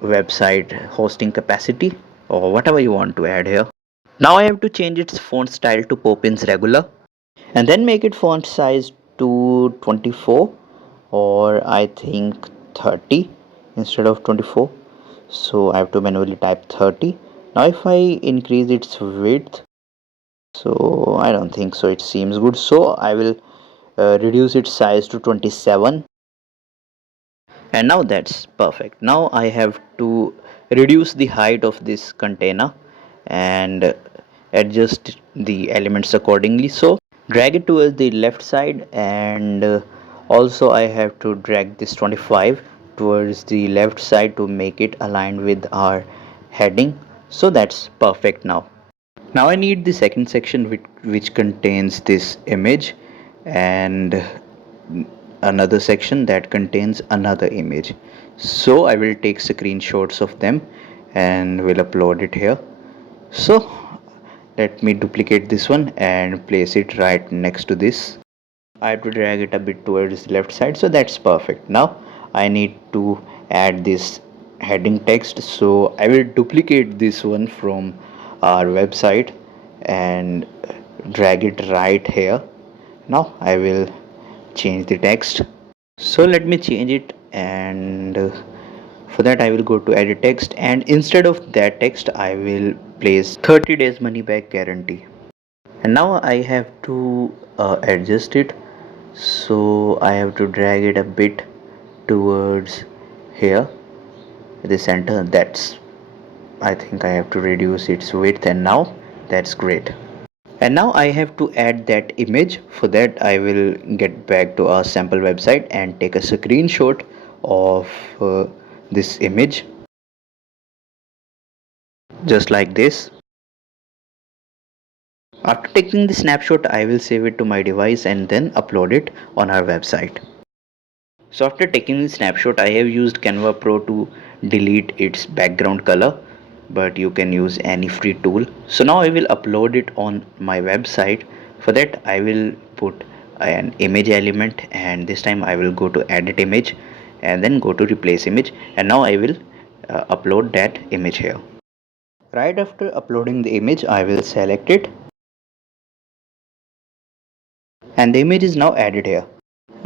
website hosting capacity or whatever you want to add here. Now I have to change its font style to Poppins regular, and then make it font size to 24, or I think 30 instead of 24. So I have to manually type 30. Now if I increase its width, so I don't think so, it seems good, so I will reduce its size to 27, and now that's perfect. Now I have to reduce the height of this container and adjust the elements accordingly. So drag it towards the left side, and also I have to drag this 25 towards the left side to make it aligned with our heading. So that's perfect. Now I need the second section which contains this image, and another section that contains another image. So I will take screenshots of them and will upload it here. So let me duplicate this one and place it right next to this. I have to drag it a bit towards the left side, so that's perfect. Now I need to add this heading text, so I will duplicate this one from our website and drag it right here. Now I will change the text, so let me change it, and for that I will go to edit text, and instead of that text I will place 30 days money back guarantee. And now I have to adjust it, so I have to drag it a bit towards here, the center. That's, I think I have to reduce its width, and now that's great. And now I have to add that image. For that I will get back to our sample website and take a screenshot of this image, just like this. After taking the snapshot I will save it to my device and then upload it on our website. So after taking the snapshot I have used Canva Pro to delete its background color, but you can use any free tool. So now I will upload it on my website. For that I will put an image element, and this time I will go to edit image and then go to replace image, and now I will upload that image here. Right after uploading the image I will select it, and the image is now added here.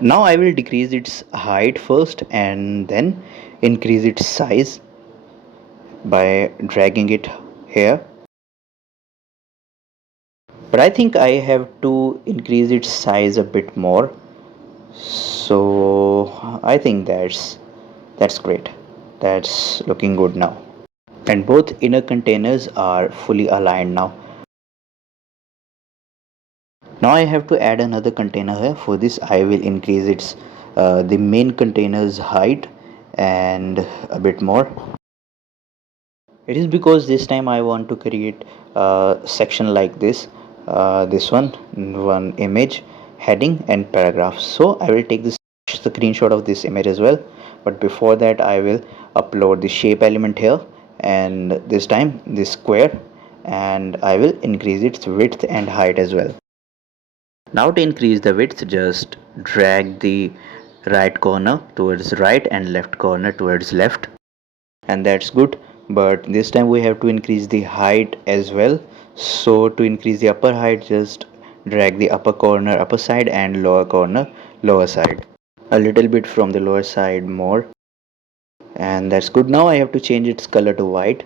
Now I will decrease its height first and then increase its size by dragging it here. But I think I have to increase its size a bit more. So I think that's great. That's looking good now. And both inner containers are fully aligned now. Now I have to add another container here. For this I will increase its the main container's height and a bit more. It is because this time I want to create a section like this one image, heading and paragraph. So I will take this screenshot of this image as well, but before that I will upload the shape element here, and this time this square, and I will increase its width and height as well. Now to increase the width, just drag the right corner towards right and left corner towards left, and that's good. But this time we have to increase the height as well. So to increase the upper height, just drag the upper corner upper side and lower corner lower side, a little bit from the lower side more, and that's good. Now I have to change its color to white,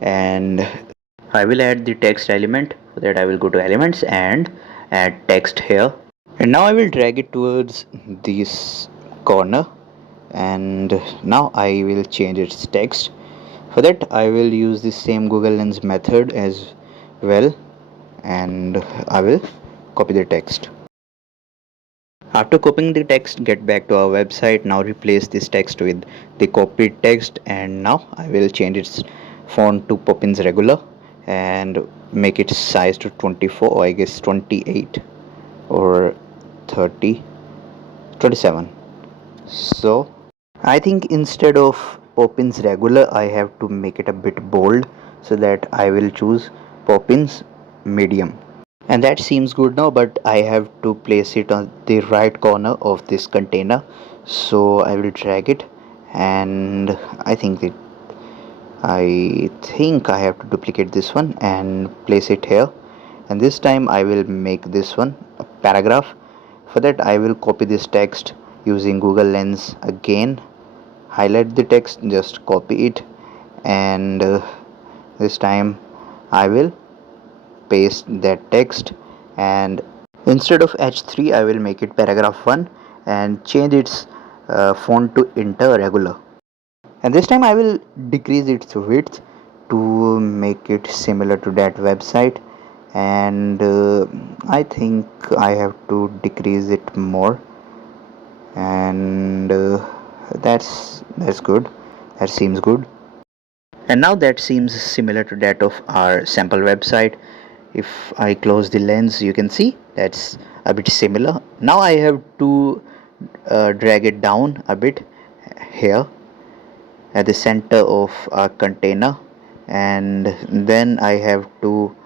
and I will add the text element. For that I will go to elements and add text here, and now I will drag it towards this corner, and now I will change its text. For that I will use the same Google Lens method as well, and I will copy the text. After copying the text, get back to our website. Now replace this text with the copied text, and now I will change its font to Poppins regular and make its size to 24, or I guess 28 or 30, 27. So I think instead of Poppins regular, I have to make it a bit bold, so that I will choose Poppins medium. And that seems good now, but I have to place it on the right corner of this container. So I will drag it, and I have to duplicate this one and place it here. And this time I will make this one a paragraph. For that I will copy this text using Google Lens again, highlight the text, just copy it, and this time I will paste that text, and instead of H3 I will make it paragraph 1 and change its font to Inter regular. And this time I will decrease its width to make it similar to that website, and I think I have to decrease it more, and that's good. That seems good. And now that seems similar to that of our sample website. If I close the lens, you can see that's a bit similar. Now I have to drag it down a bit here at the center of our container, and then I have to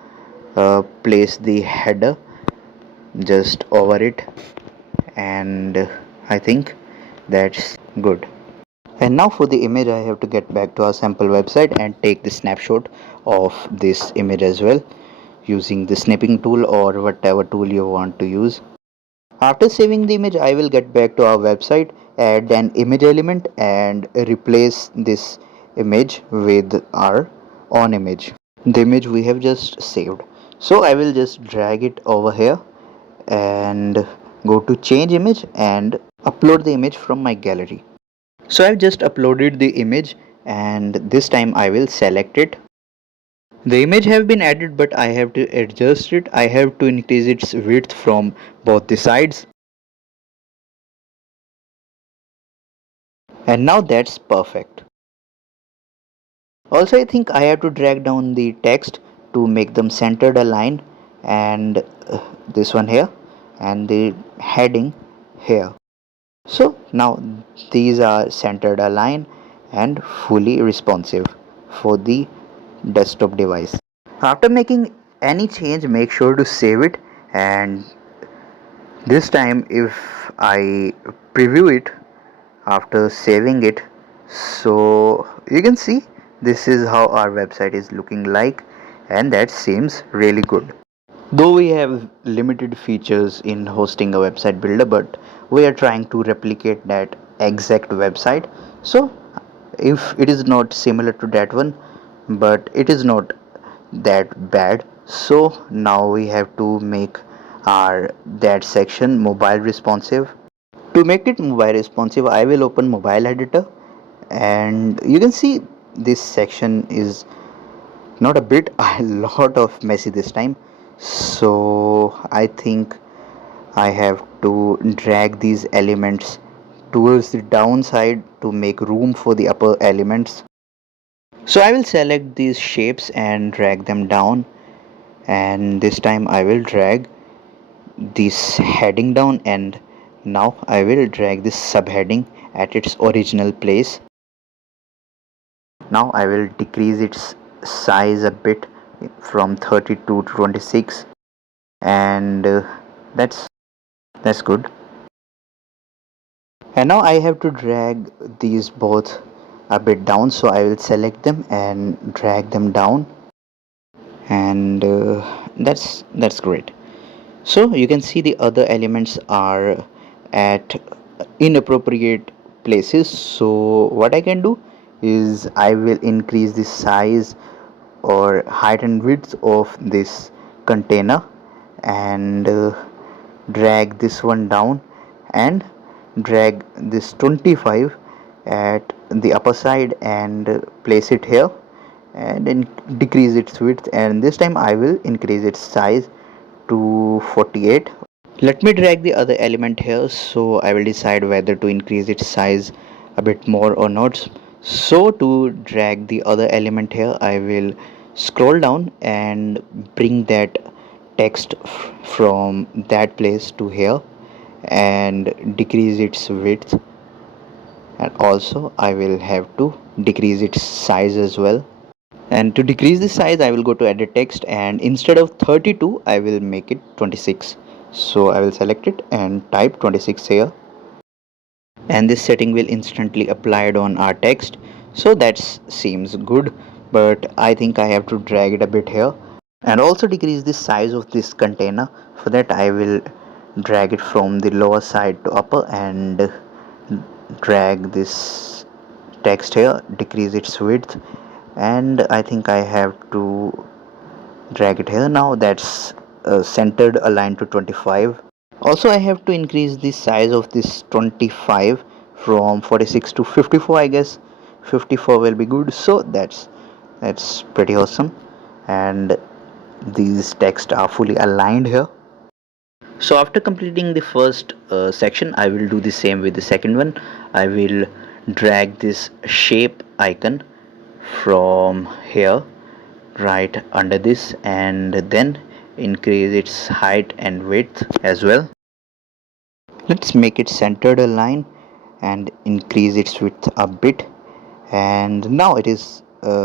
place the header just over it, and I think that's good. And now for the image, I have to get back to our sample website and take the snapshot of this image as well, using the snipping tool or whatever tool you want to use. After saving the image, I will get back to our website, add an image element and replace this image with our own image, the image we have just saved. So I will just drag it over here and go to change image and upload the image from my gallery. So I've just uploaded the image, and this time I will select it. The image have been added, but I have to adjust it. I have to increase its width from both the sides, and now that's perfect. Also, I think I have to drag down the text to make them centered align, and this one here, and the heading here. So now these are centered align and fully responsive for the desktop device. After making any change, make sure to save it, and this time if I preview it after saving it, so you can see this is how our website is looking like, and that seems really good. Though we have limited features in hosting a website builder, but we are trying to replicate that exact website. So if it is not similar to that one, but it is not that bad, so now we have to make our that section mobile responsive. To make it mobile responsive, I will open mobile editor, and you can see this section is not a bit a lot of messy this time. So I think I have to drag these elements towards the downside to make room for the upper elements. So I will select these shapes and drag them down, and this time I will drag this heading down, and now I will drag this subheading at its original place. Now I will decrease its size a bit from 32 to 26, and that's good. And now I have to drag these both a bit down, so I will select them and drag them down, and that's great. So you can see the other elements are at inappropriate places. So what I can do is I will increase the size or height and width of this container, and drag this one down, and drag this 25 at the upper side and place it here, and then decrease its width, and this time I will increase its size to 48. Let me drag the other element here, so I will decide whether to increase its size a bit more or not. So to drag the other element here, I will scroll down and bring that text from that place to here, and decrease its width and also I will have to decrease its size as well. And to decrease the size, I will go to edit text, and instead of 32 I will make it 26. So I will select it and type 26 here, and this setting will instantly applied on our text. So that seems good, but I think I have to drag it a bit here and also decrease the size of this container. For that I will drag it from the lower side to upper and drag this text here, decrease its width, and I think I have to drag it here. Now that's centered, aligned to 25. Also I have to increase the size of this 25 from 46 to 54. I guess 54 will be good. So that's pretty awesome, and these texts are fully aligned here. So after completing the first section, I will do the same with the second one. I will drag this shape icon from here right under this, and then increase its height and width as well. Let's make it centered align and increase its width a bit, and now it is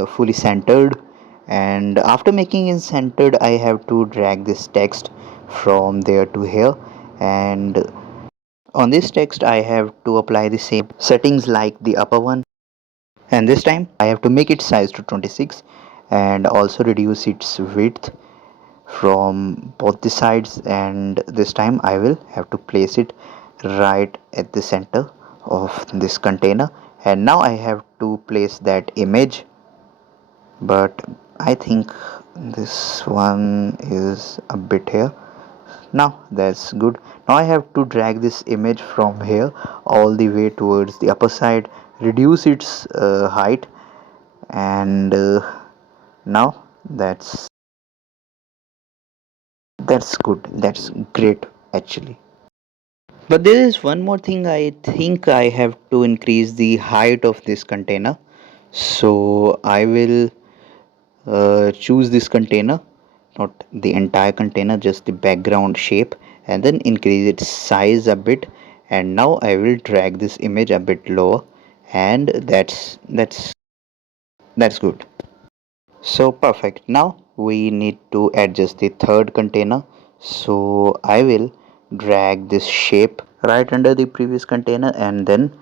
fully centered. And after making it centered, I have to drag this text from there to here, and on this text I have to apply the same settings like the upper one, and this time I have to make its size to 26 and also reduce its width from both the sides, and this time I will have to place it right at the center of this container. And now I have to place that image, but I think this one is a bit here. Now that's good. Now I have to drag this image from here all the way towards the upper side, reduce its height, and now that's good. That's great actually. But there is one more thing. I think I have to increase the height of this container. So I will choose this container, not the entire container, just the background shape, and then increase its size a bit. And now I will drag this image a bit lower, and that's good. So perfect. Now we need to adjust the third container. So I will drag this shape right under the previous container and then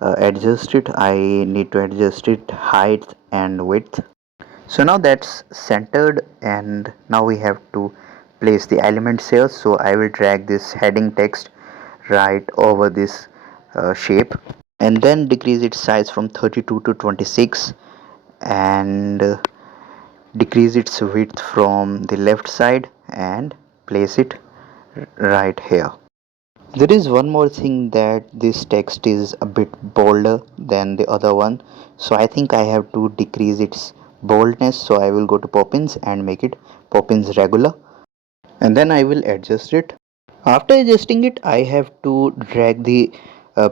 adjust it. I need to adjust it height and width. So now that's centered, and now we have to place the elements here. So I will drag this heading text right over this shape, and then decrease its size from 32 to 26, and decrease its width from the left side and place it right here. There is one more thing, that this text is a bit bolder than the other one, so I think I have to decrease its boldness. So I will go to Poppins and make it Poppins regular, and then I will adjust it. After adjusting it, I have to drag the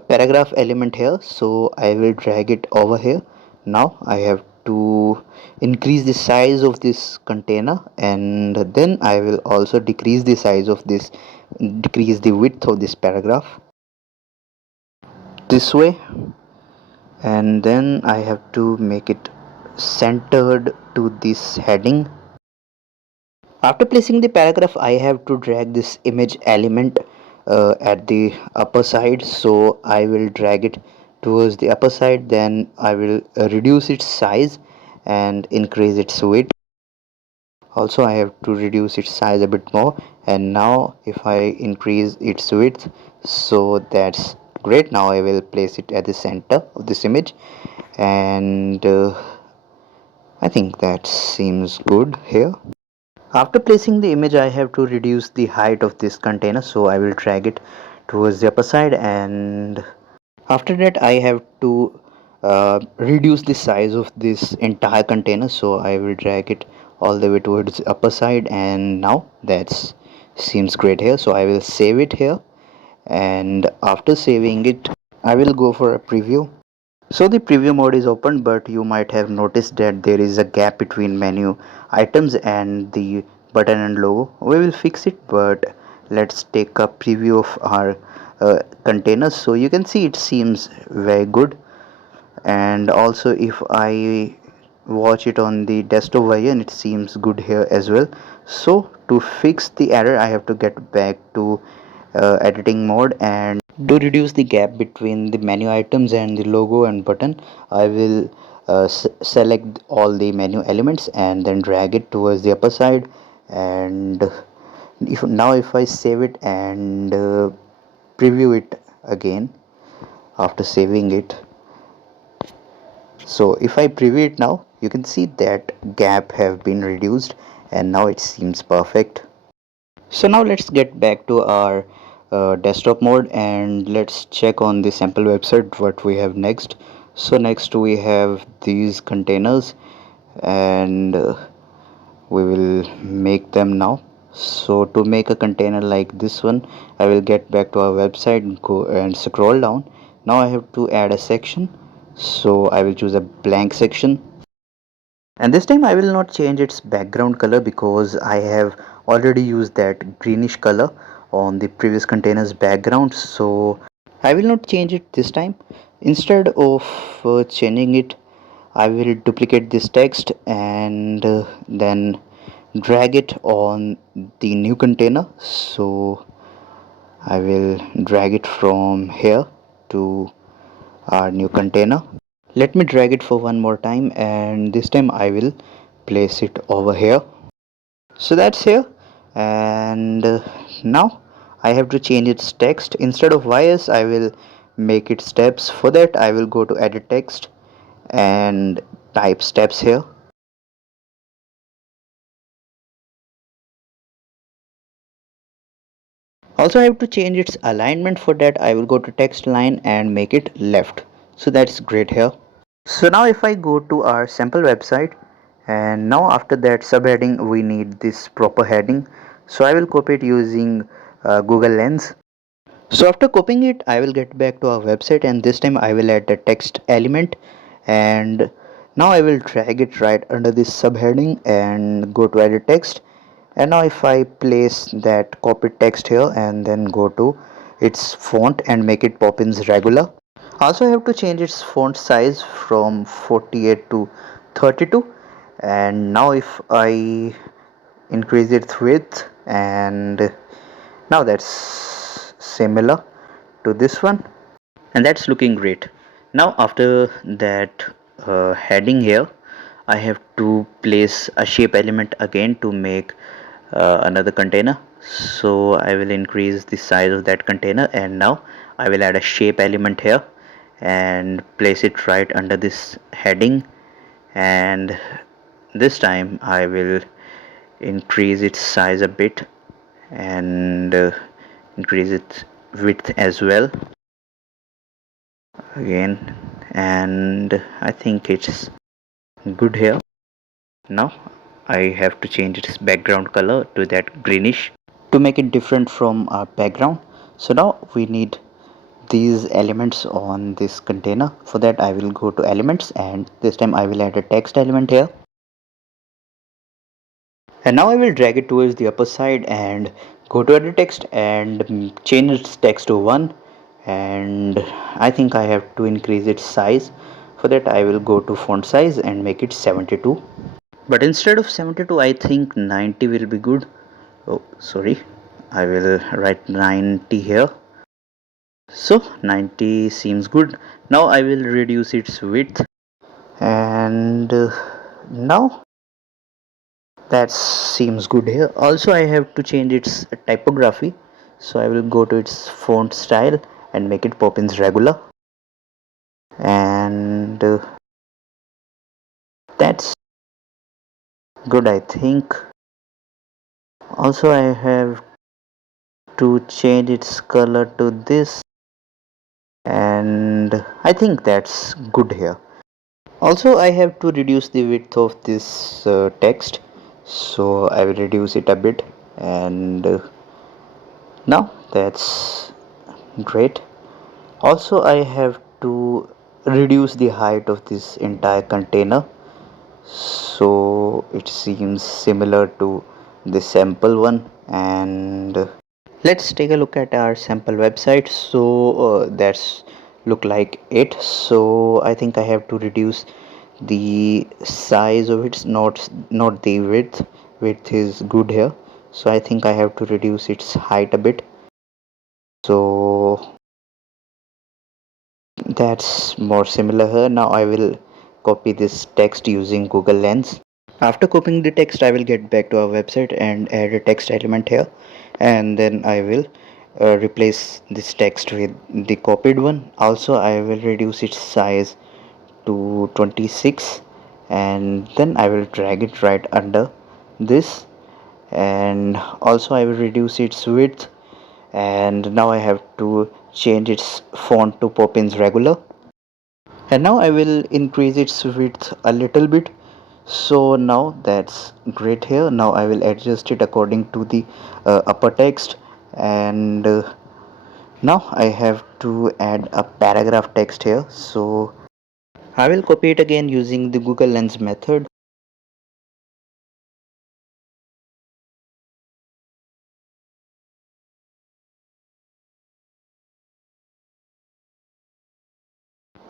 paragraph element here, so I will drag it over here. Now I have to increase the size of this container, and then I will also decrease the size of this, decrease the width of this paragraph this way, and then I have to make it centered to this heading. After placing the paragraph, I have to drag this image element at the upper side. So I will drag it towards the upper side, then I will reduce its size and increase its width. Also I have to reduce its size a bit more, and now if I increase its width, so that's great. Now I will place it at the center of this image, and I think that seems good here. After placing the image, I have to reduce the height of this container, so I will drag it towards the upper side, and after that I have to reduce the size of this entire container, so I will drag it all the way towards the upper side, and now that seems great here. So I will save it here, and after saving it I will go for a preview. So the preview mode is open, but you might have noticed that there is a gap between menu items and the button and logo. We will fix it, but let's take a preview of our containers. So you can see it seems very good. And also if I watch it on the desktop version, it seems good here as well. So to fix the error, I have to get back to editing mode, and to reduce the gap between the menu items and the logo and button, I will select all the menu elements and then drag it towards the upper side. And if I save it and preview it again after saving it, so if I preview it now, you can see that gap have been reduced and now it seems perfect. So now let's get back to our desktop mode and let's check on the sample website what we have next. So next we have these containers, and we will make them now. So to make a container like this one, I will get back to our website and go and scroll down. Now I have to add a section, so I will choose a blank section, and this time I will not change its background color because I have already used that greenish color on the previous container's background, so I will not change it this time. Instead of changing it, I will duplicate this text and then drag it on the new container. So I will drag it from here to our new container. Let me drag it for one more time, and this time I will place it over here. So that's here. And now I have to change its text. Instead of YS, I will make it steps. For that I will go to edit text and type steps here. Also I have to change its alignment. For that I will go to text line and make it left. So that's great here. So now if I go to our sample website, and now after that subheading we need this proper heading, so I will copy it using Google Lens. So after copying it, I will get back to our website, and this time I will add the text element, and now I will drag it right under this subheading and go to edit text. And now if I place that copied text here and then go to its font and make it Poppins regular. Also I have to change its font size from 48 to 32, and now if I increase its width, and now that's similar to this one, and that's looking great. Now after that heading here, I have to place a shape element again to make another container. So I will increase the size of that container, and now I will add a shape element here and place it right under this heading, and this time I will increase its size a bit and increase its width as well again, and I think it's good here. Now I have to change its background color to that greenish to make it different from our background. So now we need these elements on this container. For that I will go to elements, and this time I will add a text element here, and now I will drag it towards the upper side and go to edit text and change its text to 1, and I think I have to increase its size. For that I will go to font size and make it 72, but instead of 72 I think 90 will be good. Oh sorry, I will write 90 here. So 90 seems good. Now I will reduce its width, and now that seems good here. Also I have to change its typography, so I will go to its font style and make it Poppins regular, and that's good I think. Also I have to change its color to this, and I think that's good here. Also I have to reduce the width of this text, so I will reduce it a bit, and now that's great. Also I have to reduce the height of this entire container, so it seems similar to the sample one, and Let's take a look at our sample website. So that's look like it. So I think I have to reduce the size of it, not the width. Width is good here, so I think I have to reduce its height a bit. So that's more similar here. Now I will copy this text using Google Lens. After copying the text, I will get back to our website and add a text element here, and then I will replace this text with the copied one. Also, I will reduce its size to 26, and then I will drag it right under this, and also I will reduce its width, and now I have to change its font to Poppins regular, and now I will increase its width a little bit. So now that's great. Here now I will adjust it according to the upper text, and now I have to add a paragraph text here. So I will copy it again using the Google Lens method.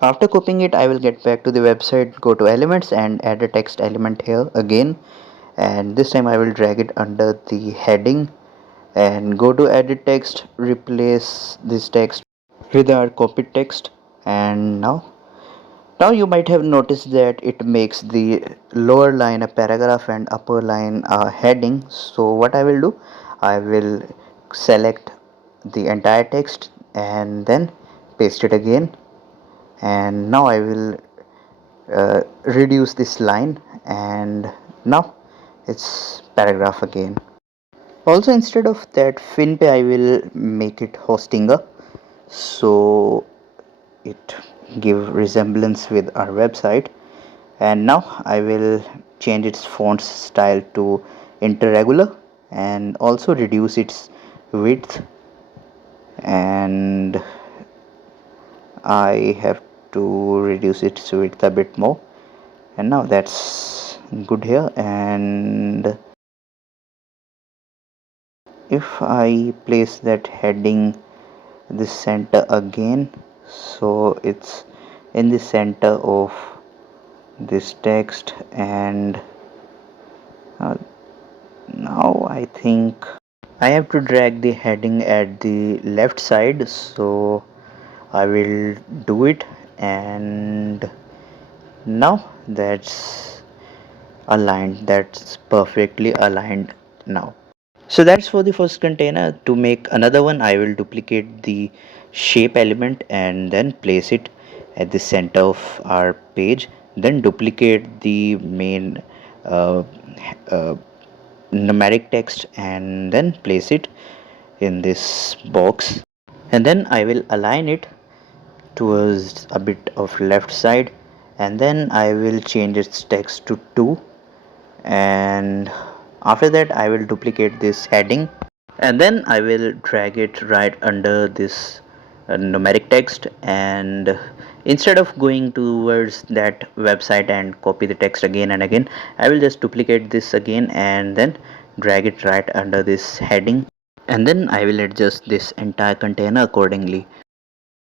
After copying it, I will get back to the website, go to elements and add a text element here again, and this time I will drag it under the heading and go to edit text, replace this text with our copied text, and now you might have noticed that it makes the lower line a paragraph and upper line a heading. So what I will do, I will select the entire text and then paste it again, and now I will reduce this line, and now it's paragraph again. Also, instead of that finpay, I will make it hostinga, so it give resemblance with our website. And now I will change its font style to interregular, and also reduce its width, and I have to reduce its width a bit more, and now that's good here. And if I place that heading the center again, so it's in the center of this text, and uh, now I think I have to drag the heading at the left side, so I will do it, and now that's perfectly aligned now. So that's for the first container. To make another one, I will duplicate the shape element and then place it at the center of our page, then duplicate the main uh, uh, numeric text and then place it in this box, and then I will align it towards a bit of left side, and then I will change its text to 2, and after that I will duplicate this heading, and then I will drag it right under this numeric text, and instead of going towards that website and copy the text again and again, I will just duplicate this again and then drag it right under this heading, and then I will adjust this entire container accordingly.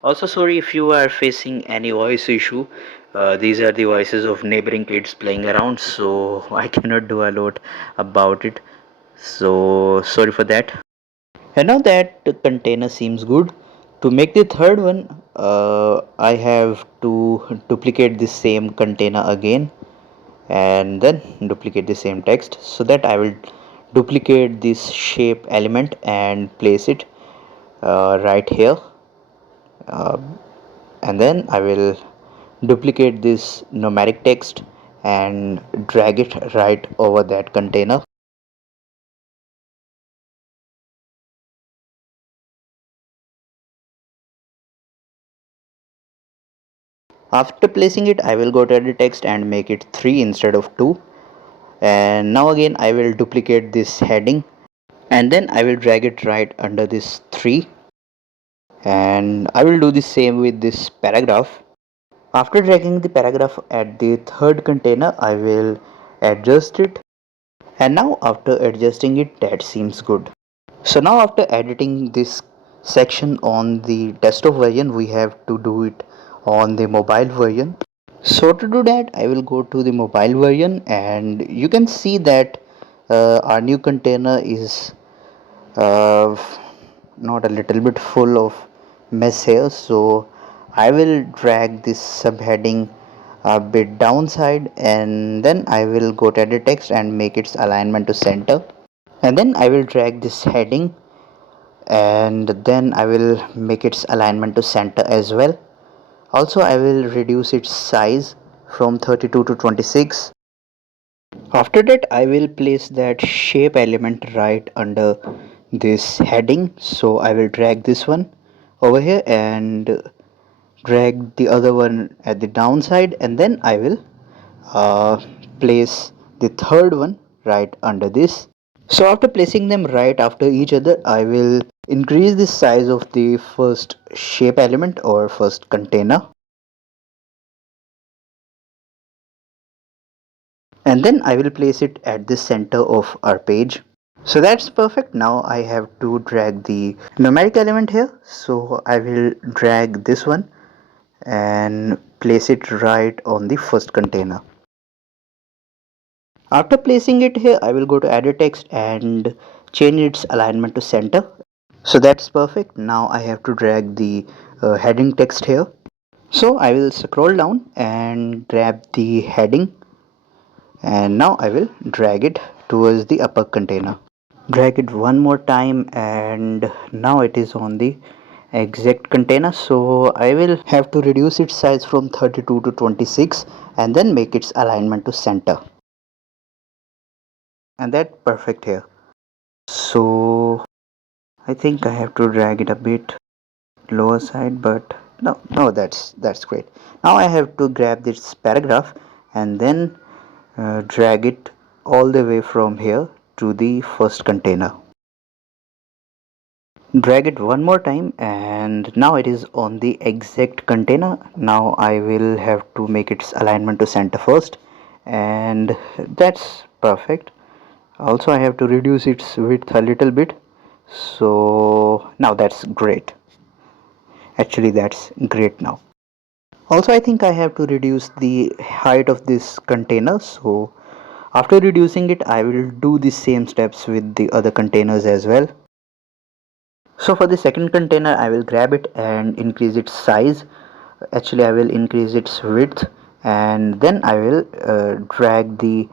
Also, sorry if you are facing any voice issue. These are the voices of neighboring kids playing around, so I cannot do a lot about it. So sorry for that. And now that the container seems good, to make the third one, I have to duplicate the same container again and then duplicate the same text, so that I will duplicate this shape element and place it right here, uh, and then I will duplicate this numeric text and drag it right over that container. After placing it, I will go to edit text and make it 3 instead of 2, and now again I will duplicate this heading and then I will drag it right under this 3, and I will do the same with this paragraph. After dragging the paragraph at the third container, I will adjust it, and now after adjusting it, that seems good. So now after editing this section on the desktop version, we have to do it on the mobile version. So to do that, I will go to the mobile version, and you can see that our new container is uh, not a little bit full of mess here. So I will drag this subheading a bit downside, and then I will go to edit text and make its alignment to center, and then I will drag this heading, and then I will make its alignment to center as well. Also, I will reduce its size from 32 to 26. After that, I will place that shape element right under this heading. So I will drag this one over here and drag the other one at the downside, and then I will uh, place the third one right under this. So after placing them right after each other, I will increase the size of the first shape element or first container, and then I will place it at the center of our page. So that's perfect. Now I have to drag the numeric element here. So I will drag this one and place it right on the first container. After placing it here, I will go to edit text and change its alignment to center. So that's perfect. Now I have to drag the heading text here. So I will scroll down and grab the heading, and now I will drag it towards the upper container. Drag it one more time, and now it is on the exact container. So I will have to reduce its size from 32 to 26 and then make its alignment to center, and that's perfect here. So I think I have to drag it a bit lower side, but no, that's great. Now I have to grab this paragraph and then drag it all the way from here to the first container. Drag it one more time, and now it is on the exact container. Now I will have to make its alignment to center first, and that's perfect. Also I have to reduce its width a little bit. So now that's great. Actually, that's great now. Also, I think I have to reduce the height of this container. So after reducing it, I will do the same steps with the other containers as well. So for the second container, I will grab it and increase its size. Actually, I will increase its width, and then I will drag the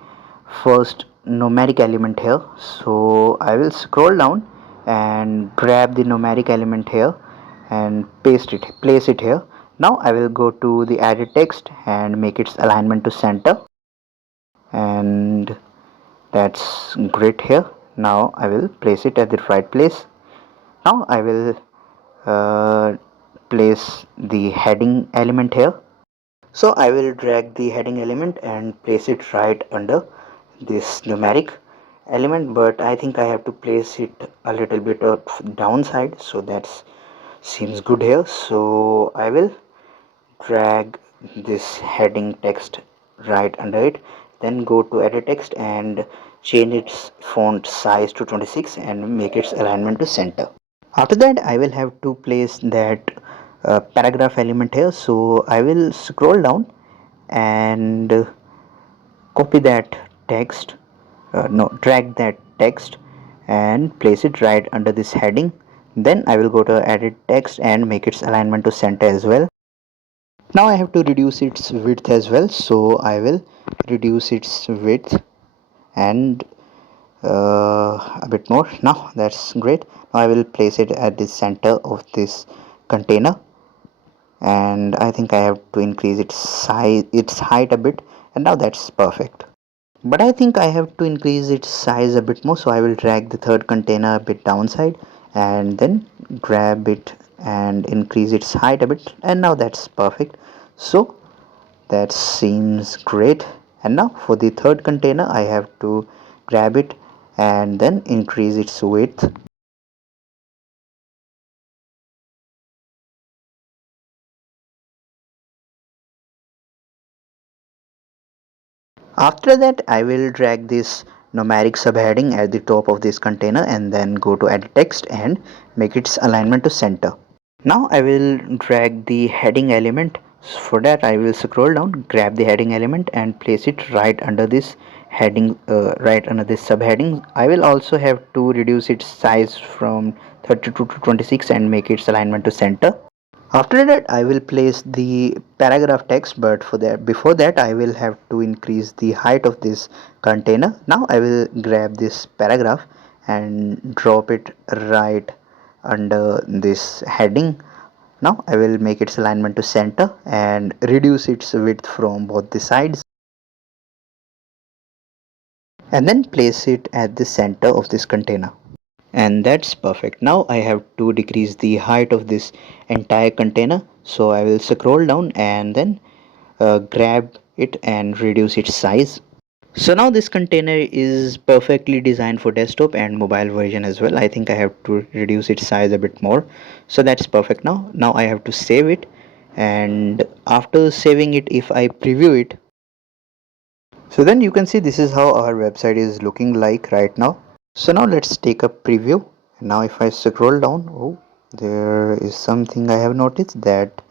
first numeric element here. So I will scroll down and grab the numeric element here and place it here. Now I will go to the added text and make its alignment to center, and that's great here. Now I will place it at the right place. Now I will uh, place the heading element here. So I will drag the heading element and place it right under this numeric element, but I think I have to place it a little bit of downside, so that seems good here. So I will drag this heading text right under it, then go to edit text and change its font size to 26 and make its alignment to center. After that, I will have to place that paragraph element here. So I will scroll down and copy that text, no, drag that text and place it right under this heading. Then I will go to edit text and make its alignment to center as well. Now I have to reduce its width as well. So I will reduce its width and a bit more. Now that's great. Now I will place it at the center of this container, and I think I have to increase its size, its height a bit, and now that's perfect. But I think I have to increase its size a bit more, so I will drag the third container a bit downside and then grab it and increase its height a bit, and now that's perfect. So that seems great. And now for the third container, I have to grab it and then increase its width. After that, I will drag this numeric subheading at the top of this container and then go to edit text and make its alignment to center. Now I will drag the heading element. For that I will scroll down, grab the heading element and place it right under this heading, right under this subheading. I will also have to reduce its size from 32 to 26 and make its alignment to center. After that I will place the paragraph text, but for that, before that I will have to increase the height of this container. Now I will grab this paragraph and drop it right under this heading. Now I will make its alignment to center and reduce its width from both the sides and then place it at the center of this container. And that's perfect. Now I have to decrease the height of this entire container, so I will scroll down and then grab it and reduce its size. So now this container is perfectly designed for desktop and mobile version as well. I think I have to reduce its size a bit more, so that's perfect. Now I have to save it, and after saving it, if I preview it, so then you can see this is how our website is looking like right now. So now let's take a preview. Now if I scroll down, oh, there is something I have noticed, that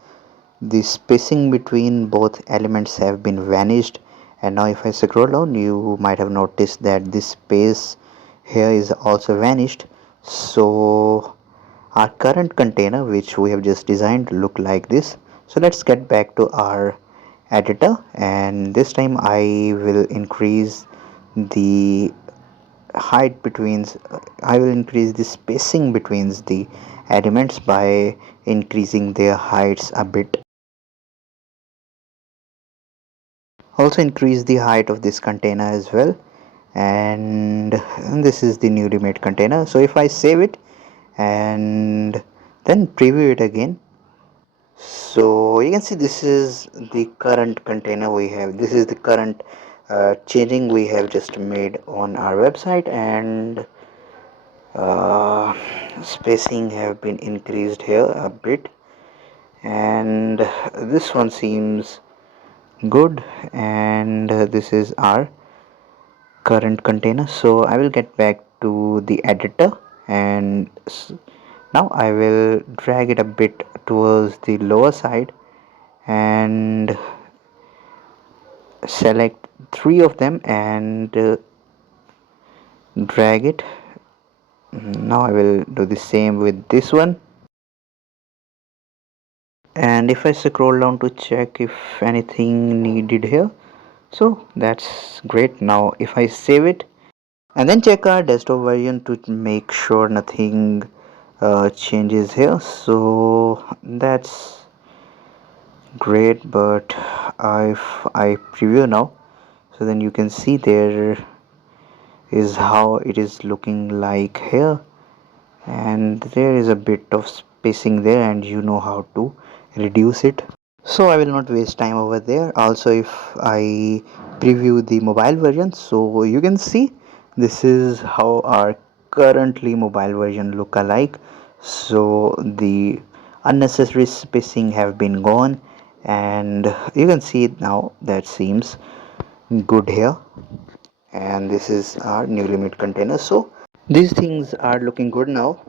the spacing between both elements have been vanished. And now if I scroll down, you might have noticed that this space here is also vanished. So our current container, which we have just designed, look like this. So let's get back to our editor, and this time I will increase the height between I will increase the spacing between the elements by increasing their heights a bit. Also increase the height of this container as well, and this is the newly made container. So if I save it and then preview it again, so you can see this is the current container we have. This is the current changing we have just made on our website, and uh, spacing have been increased here a bit, and this one seems good, and this is our current container. So I will get back to the editor, and now I will drag it a bit towards the lower side and select three of them and drag it. Now I will do the same with this one, and if I scroll down to check if anything needed here, so that's great. Now if I save it and then check our desktop version to make sure nothing changes here, so that's great. But if I preview now, so then you can see there is how it is looking like here, and there is a bit of spacing there, and you know how to reduce it. So I will not waste time over there. Also if I preview the mobile version, so you can see this is how our currently mobile version look alike. So the unnecessary spacing have been gone, and you can see it now, that seems good here. And this is our new limit container, so these things are looking good now.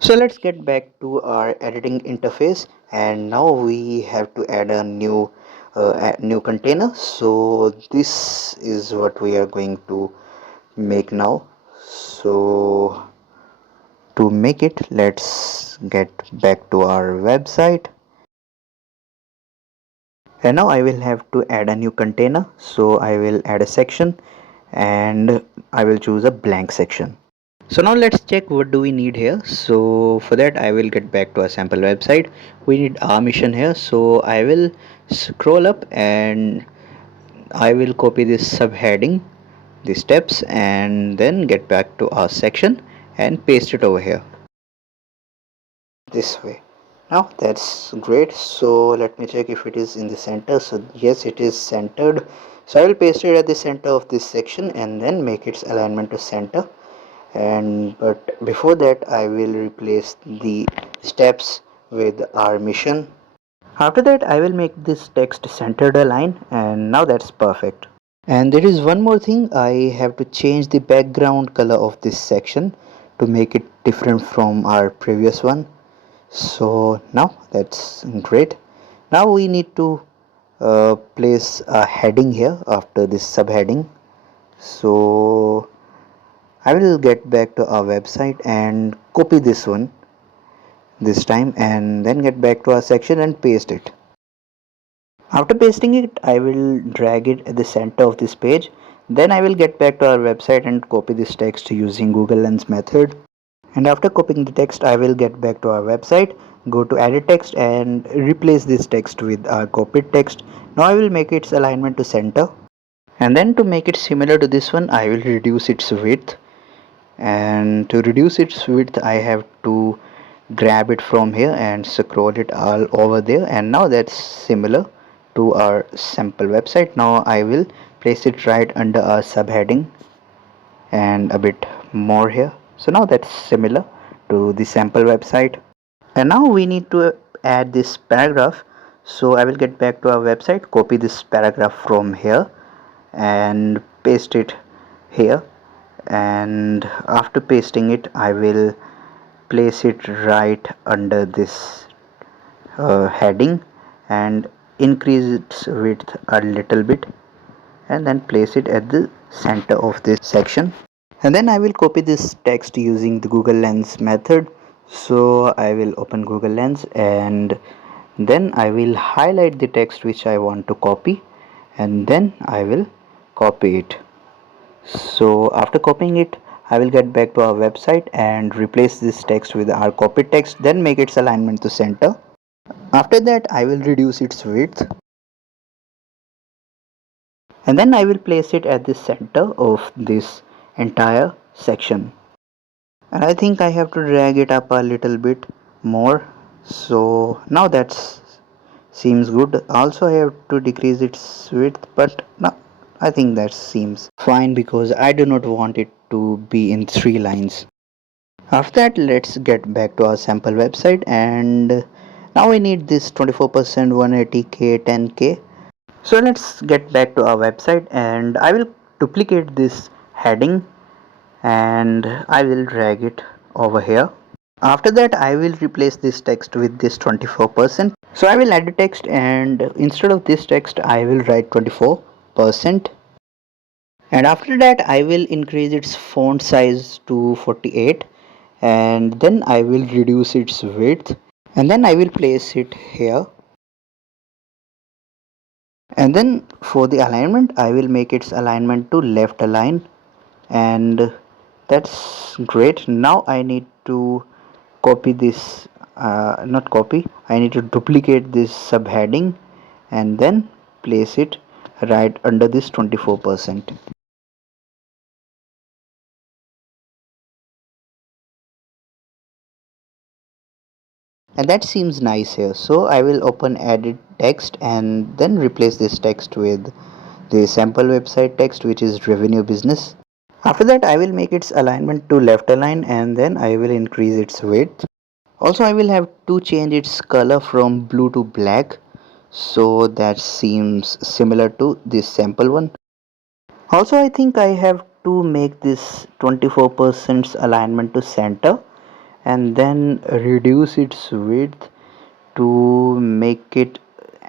So let's get back to our editing interface, and now we have to add a new container. So this is what we are going to make now. So to make it, let's get back to our website, and now I will have to add a new container. So I will add a section, and I will choose a blank section. So now let's check what do we need here. So for that I will get back to our sample website. We need our mission here, so I will scroll up and I will copy this subheading, the steps, and then get back to our section and paste it over here this way. Now that's great. So let me check if it is in the center. So yes, it is centered. So I will paste it at the center of this section and then make its alignment to center. And but before that I will replace the steps with our mission. After that I will make this text centered align, and now that's perfect. And there is one more thing, I have to change the background color of this section to make it different from our previous one. So now that's great. Now we need to place a heading here after this subheading. So I will get back to our website and copy this one this time, and then get back to our section and paste it. After pasting it, I will drag it at the center of this page. Then I will get back to our website and copy this text using Google Lens method. And after copying the text, I will get back to our website, go to edit text and replace this text with our copied text. Now I will make its alignment to center. And then to make it similar to this one, I will reduce its width. And to reduce its width, I have to grab it from here and scroll it all over there, and now that's similar to our sample website. Now I will place it right under our subheading and a bit more here. So now that's similar to the sample website. And now we need to add this paragraph. So I will get back to our website, copy this paragraph from here and paste it here. And after pasting it, I will place it right under this heading and increase its width a little bit, and then place it at the center of this section. And then I will copy this text using the Google Lens method. So I will open Google Lens and then I will highlight the text which I want to copy, and then I will copy it. So after copying it, I will get back to our website and replace this text with our copied text, then make its alignment to center. After that, I will reduce its width and then I will place it at the center of this entire section. And I think I have to drag it up a little bit more. So now that seems good. Also I have to decrease its width, but no, I think that seems fine because I do not want it to be in 3 lines. After that, let's get back to our sample website, and now we need this 24% 180k 10k. So let's get back to our website and I will duplicate this heading and I will drag it over here. After that, I will replace this text with this 24%. So I will add a text and instead of this text I will write 24%. And after that I will increase its font size to 48 and then I will reduce its width and then I will place it here. And then for the alignment, I will make its alignment to left align, and that's great. Now I need to copy this, not copy, I need to duplicate this subheading and then place it right under this 24%. And that seems nice here. So I will open edit text and then replace this text with the sample website text, which is revenue business. After that, I will make its alignment to left align and then I will increase its width. Also, I will have to change its color from blue to black, so that seems similar to this sample one. Also, I think I have to make this 24% alignment to center and then reduce its width to make it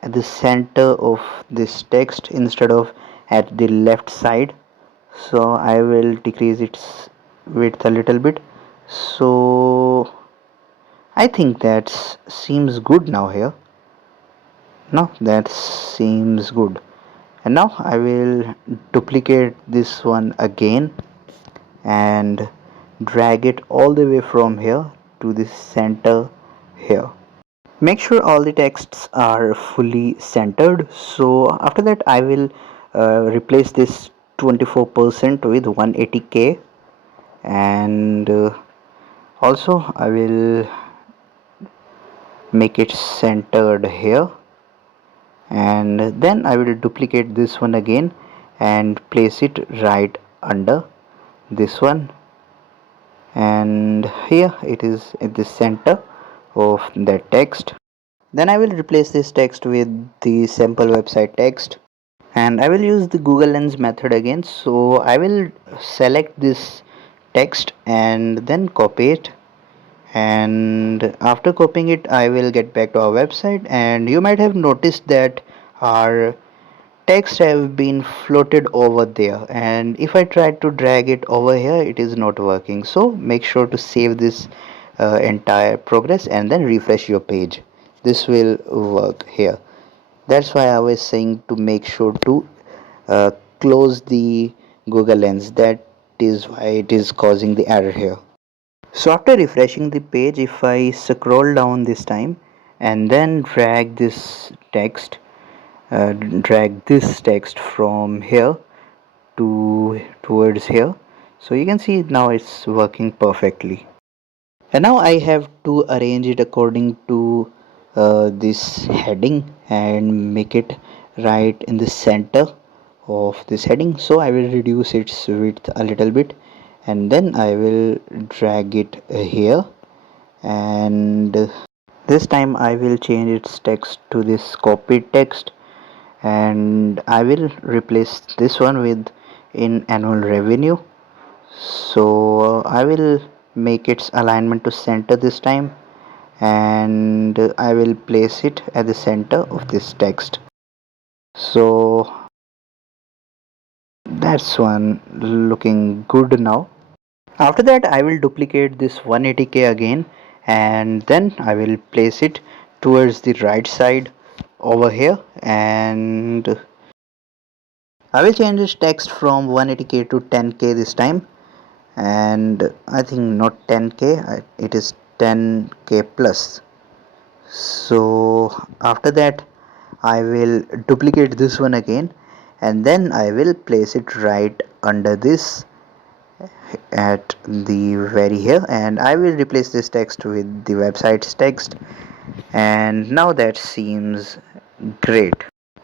at the center of this text instead of at the left side. So I will decrease its width a little bit. So I think that seems good now here. No, that seems good. And now I will duplicate this one again and drag it all the way from here to the center here. Make sure all the texts are fully centered. So after that I will replace this 24% with 180k, and also I will make it centered here, and then I will duplicate this one again and place it right under this one, and here it is at the center of the text. Then I will replace this text with the sample website text, and I will use the Google Lens method again. So I will select this text and then copy it, and after copying it I will get back to our website, and you might have noticed that our text have been floated over there, and if I try to drag it over here it is not working. So make sure to save this entire progress and then refresh your page. This will work here. That's why I was saying to make sure to uh, close the Google Lens. That is why it is causing the error here. So after refreshing the page, if I scroll down this time and then drag this text from here to towards here, so you can see now it's working perfectly. And now I have to arrange it according to this heading and make it right in the center of this heading. So I will reduce its width a little bit, and then I will drag it here, and this time I will change its text to this copied text, and I will replace this one with in annual revenue. So I will make its alignment to center this time, and I will place it at the center of this text. So that's one looking good now. After that I will duplicate this 180k again, and then I will place it towards the right side over here, and I will change this text from 180k to 10k this time, and I think not 10k, it is 10k plus. So after that I will duplicate this one again, and then I will place it right under this at the very here, and I will replace this text with the website's text, and now that seems great.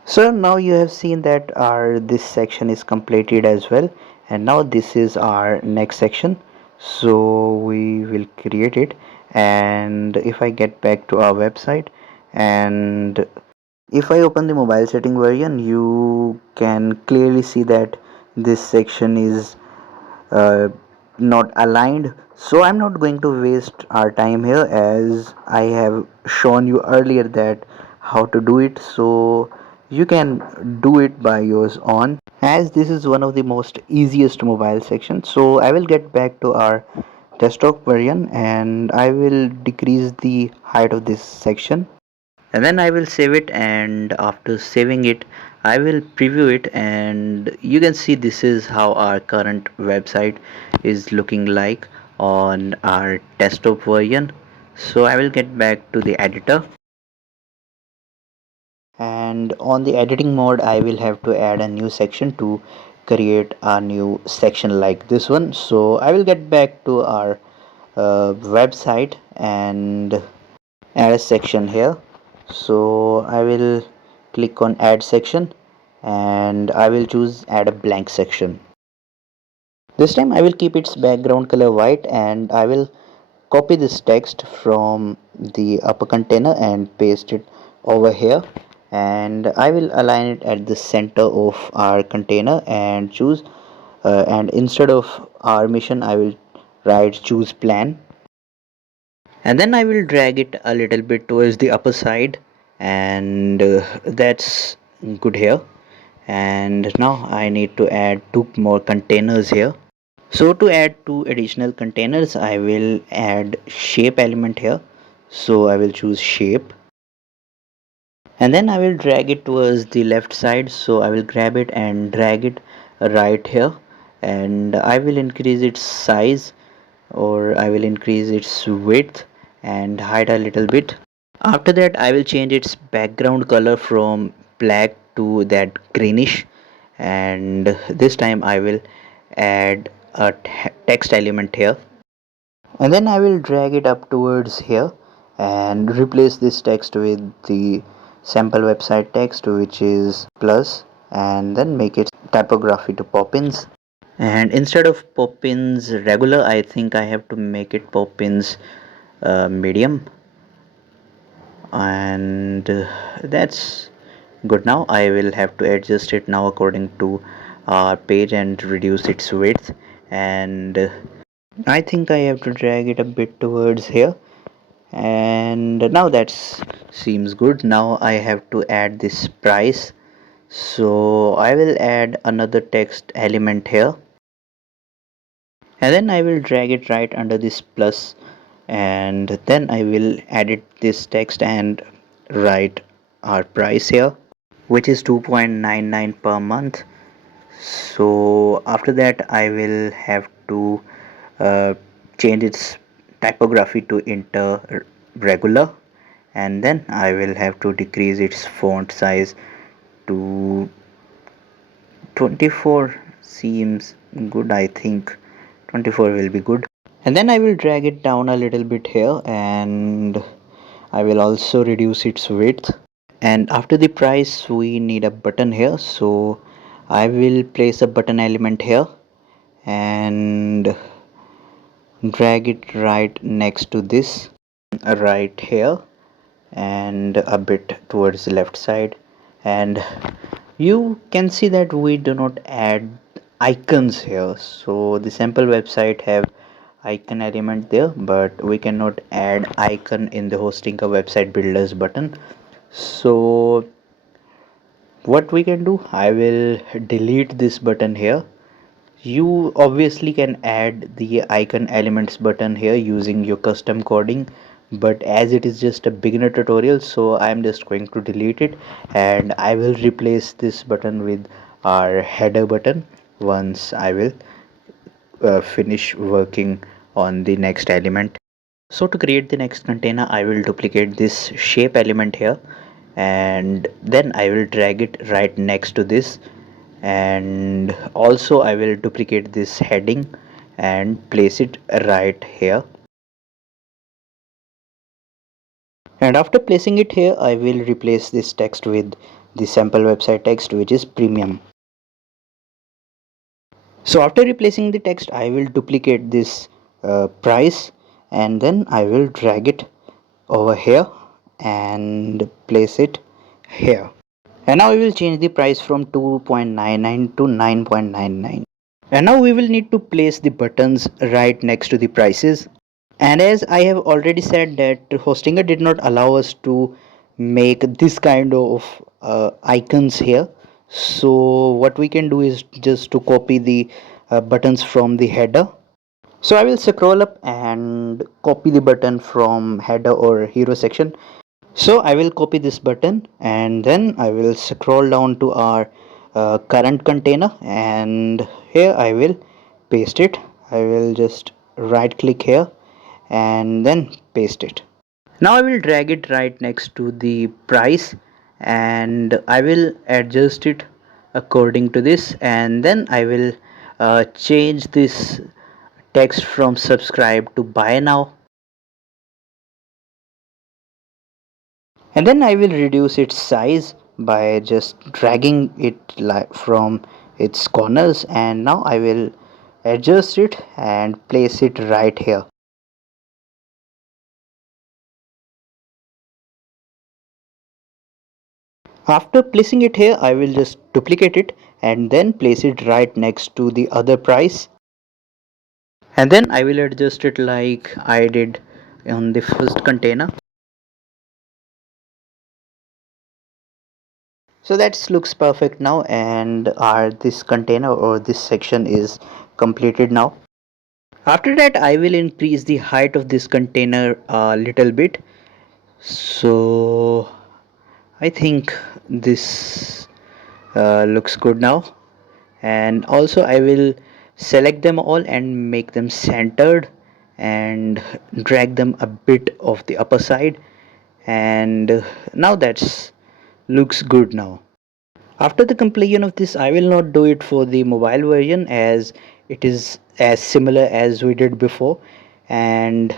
So now you have seen that our this section is completed as well, and now this is our next section. So we will create it, and if I get back to our website and if I open the mobile setting version, you can clearly see that this section is uh, not aligned. So I'm not going to waste our time here, as I have shown you earlier that how to do it, so you can do it by yours own, as this is one of the most easiest mobile sections. So I will get back to our desktop version, and I will decrease the height of this section, and then I will save it, and after saving it I will preview it, and you can see this is how our current website is looking like on our desktop version. So I will get back to the editor, and on the editing mode I will have to add a new section to create a new section like this one. So I will get back to our website and add a section here. So I will click on add section, and I will choose add a blank section. This time I will keep its background color white, and I will copy this text from the upper container and paste it over here, and I will align it at the center of our container and choose and instead of our mission I will write choose plan, and then I will drag it a little bit towards the upper side, and that's good here. And now I need to add two more containers here. So to add two additional containers I will add shape element here. So I will choose shape, and then I will drag it towards the left side. So I will grab it and drag it right here, and I will increase its size, or I will increase its width and height a little bit. After that I will change its background color from black to that greenish, and this time I will add a text element here, and then I will drag it up towards here and replace this text with the sample website text, which is plus, and then make it typography to Poppins. And instead of Poppins regular, I think I have to make it Poppins medium, and that's Good. Now I will have to adjust it now according to our page and reduce its width, and I think I have to drag it a bit towards here, and now that seems good. Now I have to add this price, so I will add another text element here, and then I will drag it right under this plus, and then I will edit this text and write our price here, which is 2.99 per month. So after that I will have to uh, change its typography to inter regular, and then I will have to decrease its font size to 24. Seems good, I think 24 will be good. And then I will drag it down a little bit here, and I will also reduce its width. And after the price we need a button here, so I will place a button element here and drag it right next to this, right here, and a bit towards the left side. And you can see that we do not add icons here, so the sample website have icon element there, but we cannot add icon in the hosting a website builders button. So what we can do, I will delete this button here. You obviously can add the icon elements button here using your custom coding, but as it is just a beginner tutorial, so I am just going to delete it, and I will replace this button with our header button once I will finish working on the next element. So to create the next container, I will duplicate this shape element here, and then I will drag it right next to this, and also I will duplicate this heading and place it right here. And after placing it here, I will replace this text with the sample website text, which is premium. So after replacing the text, I will duplicate this price, and then I will drag it over here and place it here. And now we will change the price from 2.99 to 9.99. And now we will need to place the buttons right next to the prices. And as I have already said that Hostinger did not allow us to make this kind of icons here. So what we can do is just to copy the buttons from the header. So I will scroll up and copy the button from header or hero section. So I will copy this button, and then I will scroll down to our current container, and here I will paste it. I will just right click here and then paste it. Now I will drag it right next to the price, and I will adjust it according to this, and then I will change this text from subscribe to buy now, and then I will reduce its size by just dragging it from its corners, and now I will adjust it and place it right here. After placing it here, I will just duplicate it and then place it right next to the other price, and then I will adjust it like I did on the first container. So that looks perfect now, and our this container or this section is completed now. After that I will increase the height of this container a little bit, so I think this looks good now. And also I will select them all and make them centered and drag them a bit of the upper side, and now that's looks good now. After the completion of this, I will not do it for the mobile version as it is as similar as we did before, and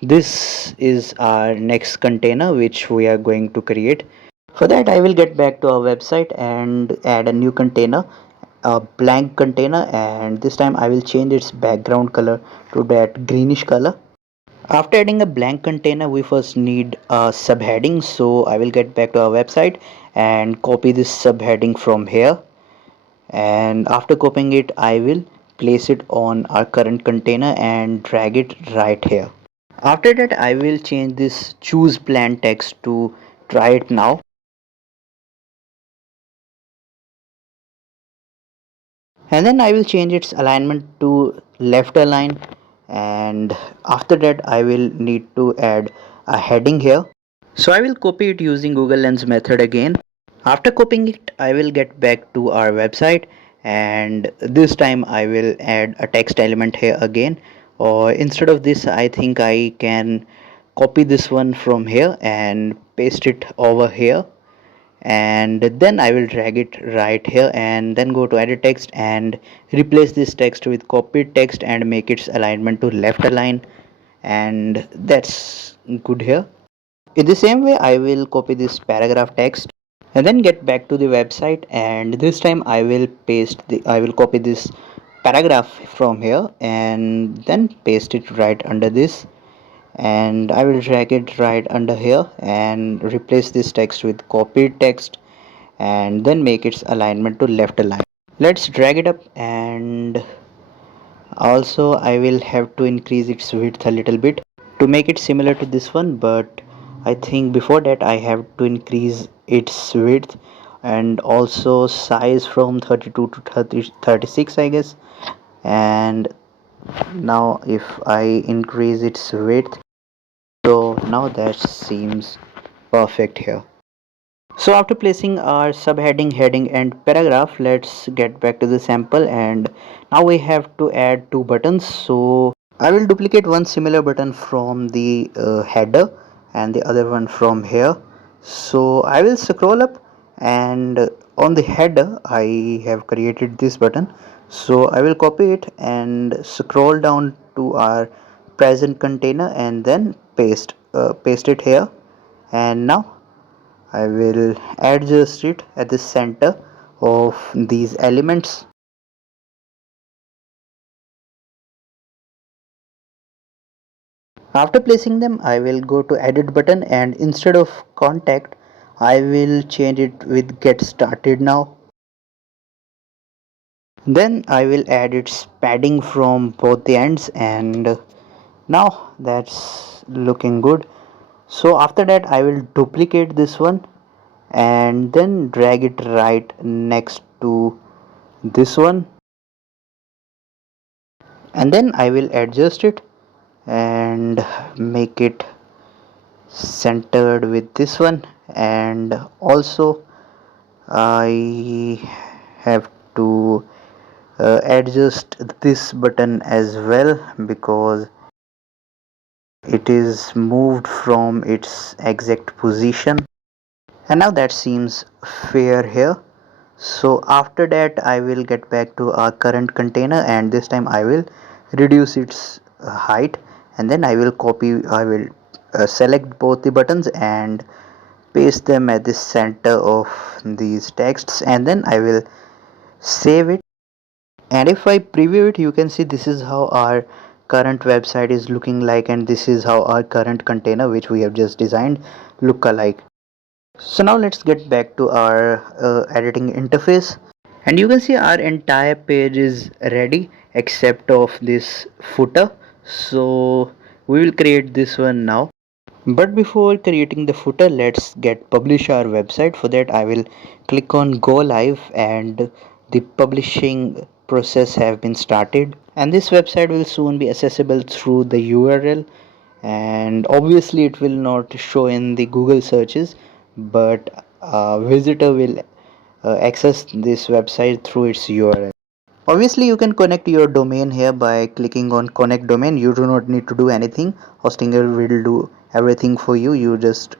this is our next container which we are going to create. For that I will get back to our website and add a new container, a blank container, and this time I will change its background color to that greenish color. After adding a blank container, we first need a subheading, so I will get back to our website and copy this subheading from here, and after copying it I will place it on our current container and drag it right here. After that I will change this choose plan text to try it now, and then I will change its alignment to left align, and after that I will need to add a heading here. So I will copy it using Google Lens method again. After copying it, I will get back to our website, and this time I will add a text element here again. Or instead of this, I think I can copy this one from here and paste it over here, and then I will drag it right here and then go to edit text and replace this text with copied text and make its alignment to left align, and that's good here. In the same way I will copy this paragraph text and then get back to the website, and this time I will copy this paragraph from here and then paste it right under this, and I will drag it right under here and replace this text with copied text and then make its alignment to left align. Let's drag it up, and also I will have to increase its width a little bit to make it similar to this one, but I think before that I have to increase its width and also size from 32 to 36 I guess. And now if I increase its width, so now that seems perfect here. So after placing our subheading, heading and paragraph, let's get back to the sample, and now we have to add two buttons. So I will duplicate one similar button from the header and the other one from here. So I will scroll up, and on the header I have created this button. So I will copy it and scroll down to our present container and then paste it here, and now I will adjust it at the center of these elements. After placing them, I will go to edit button, and instead of contact I will change it with get started now. Then I will add its padding from both the ends, and now that's looking good. So after that I will duplicate this one and then drag it right next to this one, and then I will adjust it and make it centered with this one, and also I have to adjust this button as well because it is moved from its exact position, and now that seems fair here. So after that I will get back to our current container, and this time I will reduce its height, and then I will select both the buttons and paste them at the center of these texts, and then I will save it. And if I preview it, you can see this is how our current website is looking like, and this is how our current container which we have just designed look alike. So now let's get back to our editing interface, and you can see our entire page is ready except of this footer. So we will create this one now, but before creating the footer, let's get publish our website. For that I will click on go live, and the publishing process have been started, and this website will soon be accessible through the URL, and obviously it will not show in the Google searches, but a visitor will access this website through its URL. Obviously you can connect your domain here by clicking on connect domain. You do not need to do anything. Hostinger will do everything for you. You just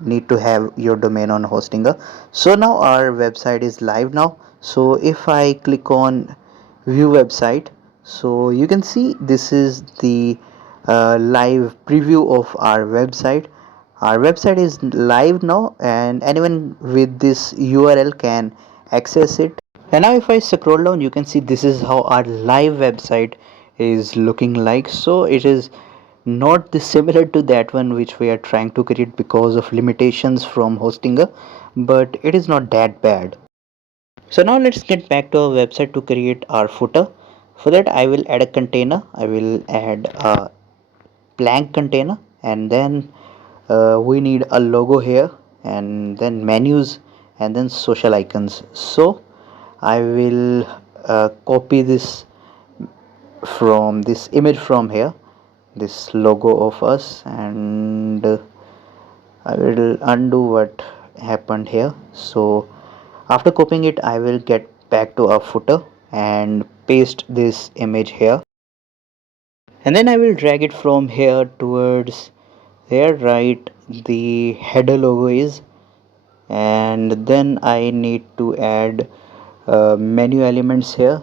need to have your domain on Hostinger. So now our website is live now. So if I click on view website, so you can see this is the live preview of our website. Our website is live now, and anyone with this URL can access it. And now if I scroll down, you can see this is how our live website is looking like. So it is not similar to that one which we are trying to create because of limitations from Hostinger, but it is not that bad. So now let's get back to our website to create our footer. For that I will add a container. I will add a blank container, and then we need a logo here, and then menus, and then social icons. So I will copy this from this image from here, this logo of us, and I will undo what happened here. So after copying it, I will get back to our footer and paste this image here, and then I will drag it from here towards there, right the header logo is, and then I need to add menu elements here.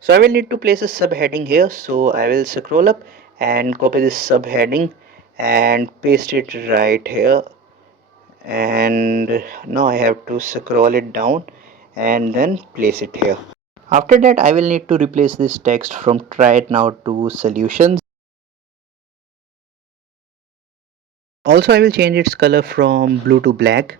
So I will need to place a subheading here, so I will scroll up and copy this subheading and paste it right here, and now I have to scroll it down and then place it here. After that I will need to replace this text from try it now to solutions. Also I will change its color from blue to black.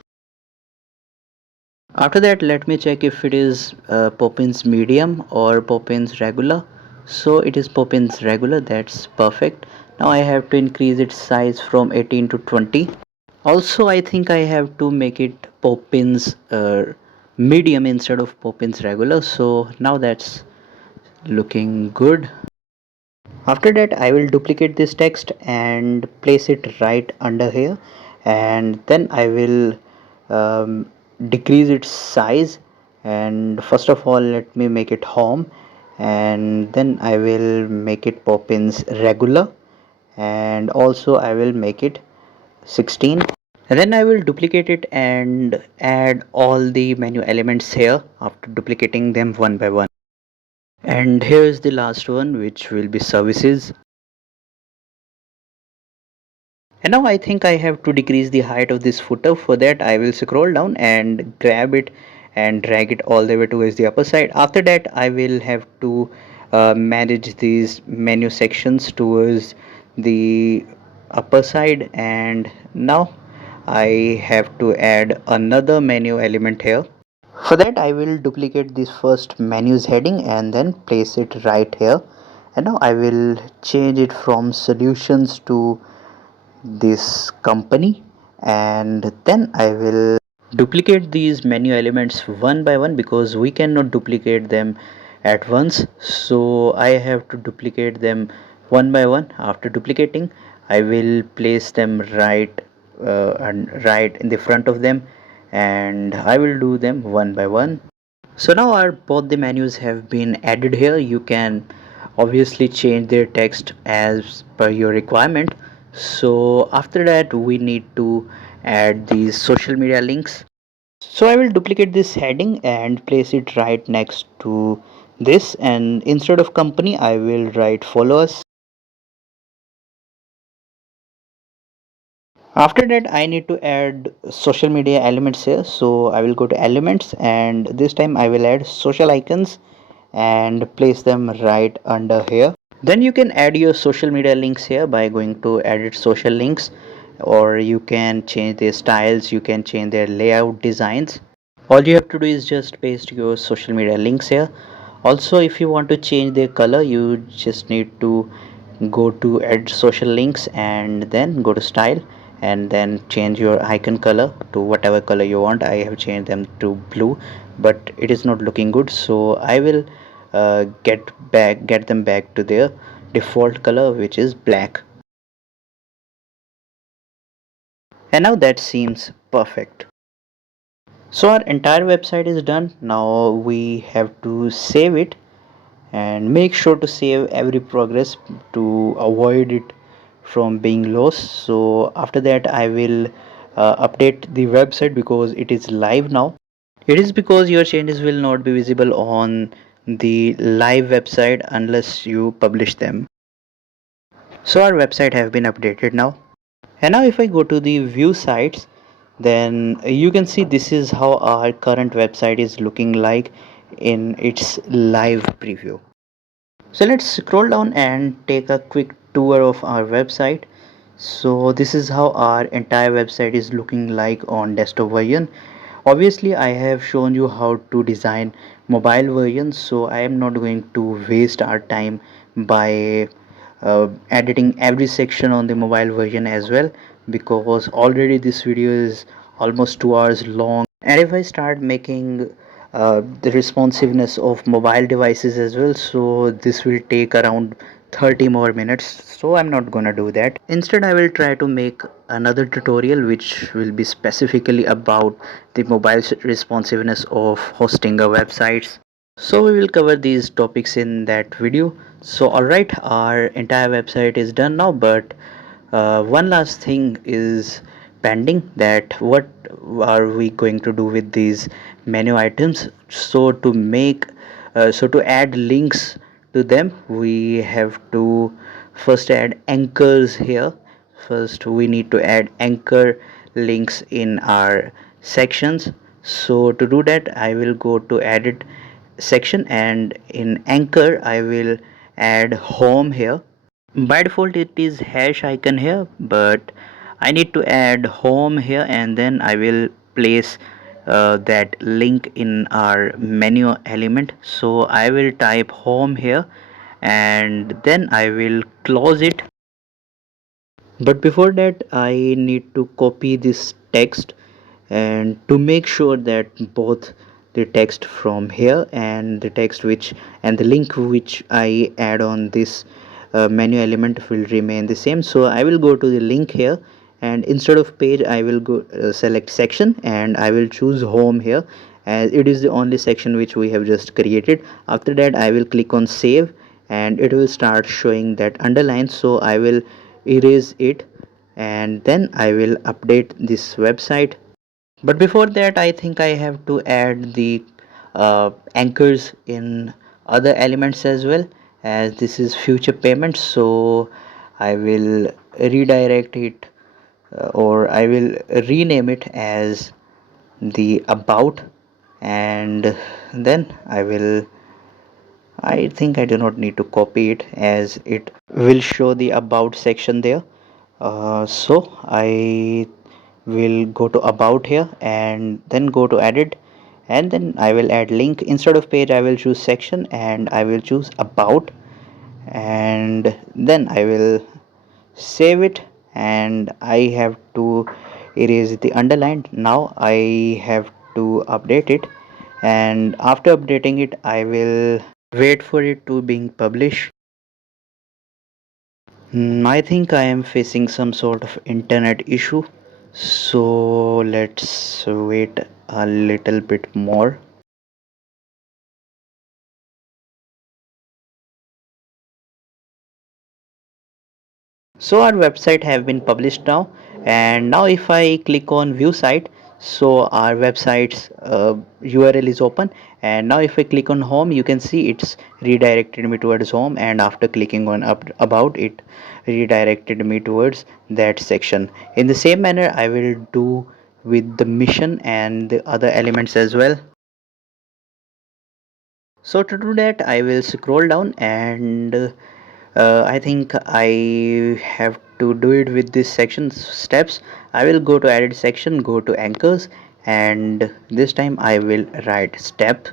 After that let me check if it is Poppins medium or Poppins regular. So it is Poppins regular, that's perfect. Now I have to increase its size from 18 to 20. Also I think I have to make it Poppins medium instead of Poppins regular. So now that's looking good. After that I will duplicate this text and place it right under here, and then I will um, decrease its size. And first of all let me make it home, and then I will make it Poppins regular, and also I will make it 16. And then I will duplicate it and add all the menu elements here after duplicating them one by one. And here is the last one, which will be services. And now I think I have to decrease the height of this footer. For that I will scroll down and grab it and drag it all the way towards the upper side. After that I will have to manage these menu sections towards the upper side, and now I have to add another menu element here. For that I will duplicate this first menus heading and then place it right here, and now I will change it from solutions to this company, and then I will duplicate these menu elements one by one because we cannot duplicate them at once. So I have to duplicate them one by one. After duplicating I will place them right in the front of them, and I will do them one by one. So now our both the menus have been added here. You can obviously change their text as per your requirement. So after that we need to add these social media links. So I will duplicate this heading and place it right next to this, and instead of company I will write follow us. After that I need to add social media elements here, so I will go to elements and this time I will add social icons and place them right under here. Then you can add your social media links here by going to edit social links, or you can change their styles, you can change their layout designs. All you have to do is just paste your social media links here. Also if you want to change their color you just need to go to edit social links and then go to style, and then change your icon color to whatever color you want. I have changed them to blue, but it is not looking good, so I will get them back to their default color, which is black. And now that seems perfect. So our entire website is done. Now we have to save it, and make sure to save every progress to avoid it from being lost. So after that I will update the website because it is live now. It is because your changes will not be visible on the live website unless you publish them. So our website have been updated now. And now if I go to the view sites, then you can see this is how our current website is looking like in its live preview. So let's scroll down and take a quick tour of our website. So this is how our entire website is looking like on desktop version. Obviously I have shown you how to design mobile versions, so I am not going to waste our time by editing every section on the mobile version as well, because already this video is almost 2 hours long, and if I start making the responsiveness of mobile devices as well, so this will take around 30 more minutes, so I'm not gonna do that. Instead I will try to make another tutorial which will be specifically about the mobile responsiveness of hosting a websites. So we will cover these topics in that video. So alright, our entire website is done now, but one last thing is pending, that what are we going to do with these menu items. So to make so to add links to them, we have to first add anchors here. First we need to add anchor links in our sections. So to do that I will go to edit section, and in anchor I will add home here. By default it is hash icon here, but I need to add home here, and then I will place that link in our menu element. So I will type home here, and then I will close it. But before that I need to copy this text, and to make sure that both the text from here and the text which and the link which I add on this menu element will remain the same. So I will go to the link here, and instead of page I will go select section, and I will choose home here, as it is the only section which we have just created. After that I will click on save, and it will start showing that underline, so I will erase it, and then I will update this website. But before that I think I have to add the anchors in other elements as well, as this is future payment. So I will redirect it, or I will rename it as the about, and then I think I do not need to copy it, as it will show the about section there. So I will go to about here, and then go to edit, and then I will add link. Instead of page I will choose section, and I will choose about, and then I will save it, and I have to erase the underline. Now I have to update it, and after updating it I will wait for it to being published. I think I am facing some sort of internet issue, so let's wait a little bit more. So our website have been published now, and now if I click on view site, so our website's URL is open, and now if I click on home, you can see it's redirected me towards home, and after clicking on about, it redirected me towards that section. In the same manner I will do with the mission and the other elements as well. So to do that I will scroll down, and I think I have to do it with this section steps. I will go to edit section, go to anchors, and this time I will write step,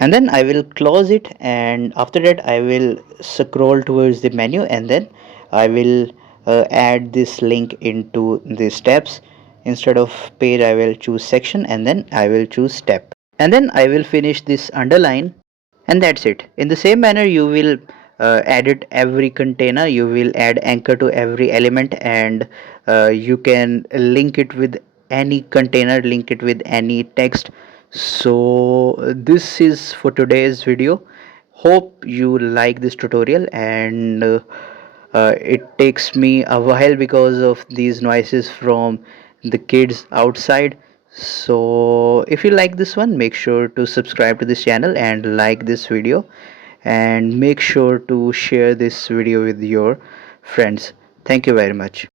and then I will close it, and after that I will scroll towards the menu, and then I will add this link into the steps. Instead of page I will choose section, and then I will choose step, and then I will finish this underline, and that's it. In the same manner you will edit every container, you will add anchor to every element, and you can link it with any container, link it with any text. So this is for today's video. Hope you like this tutorial, and it takes me a while because of these noises from the kids outside. So if you like this one, make sure to subscribe to this channel and like this video, and make sure to share this video with your friends. Thank you very much.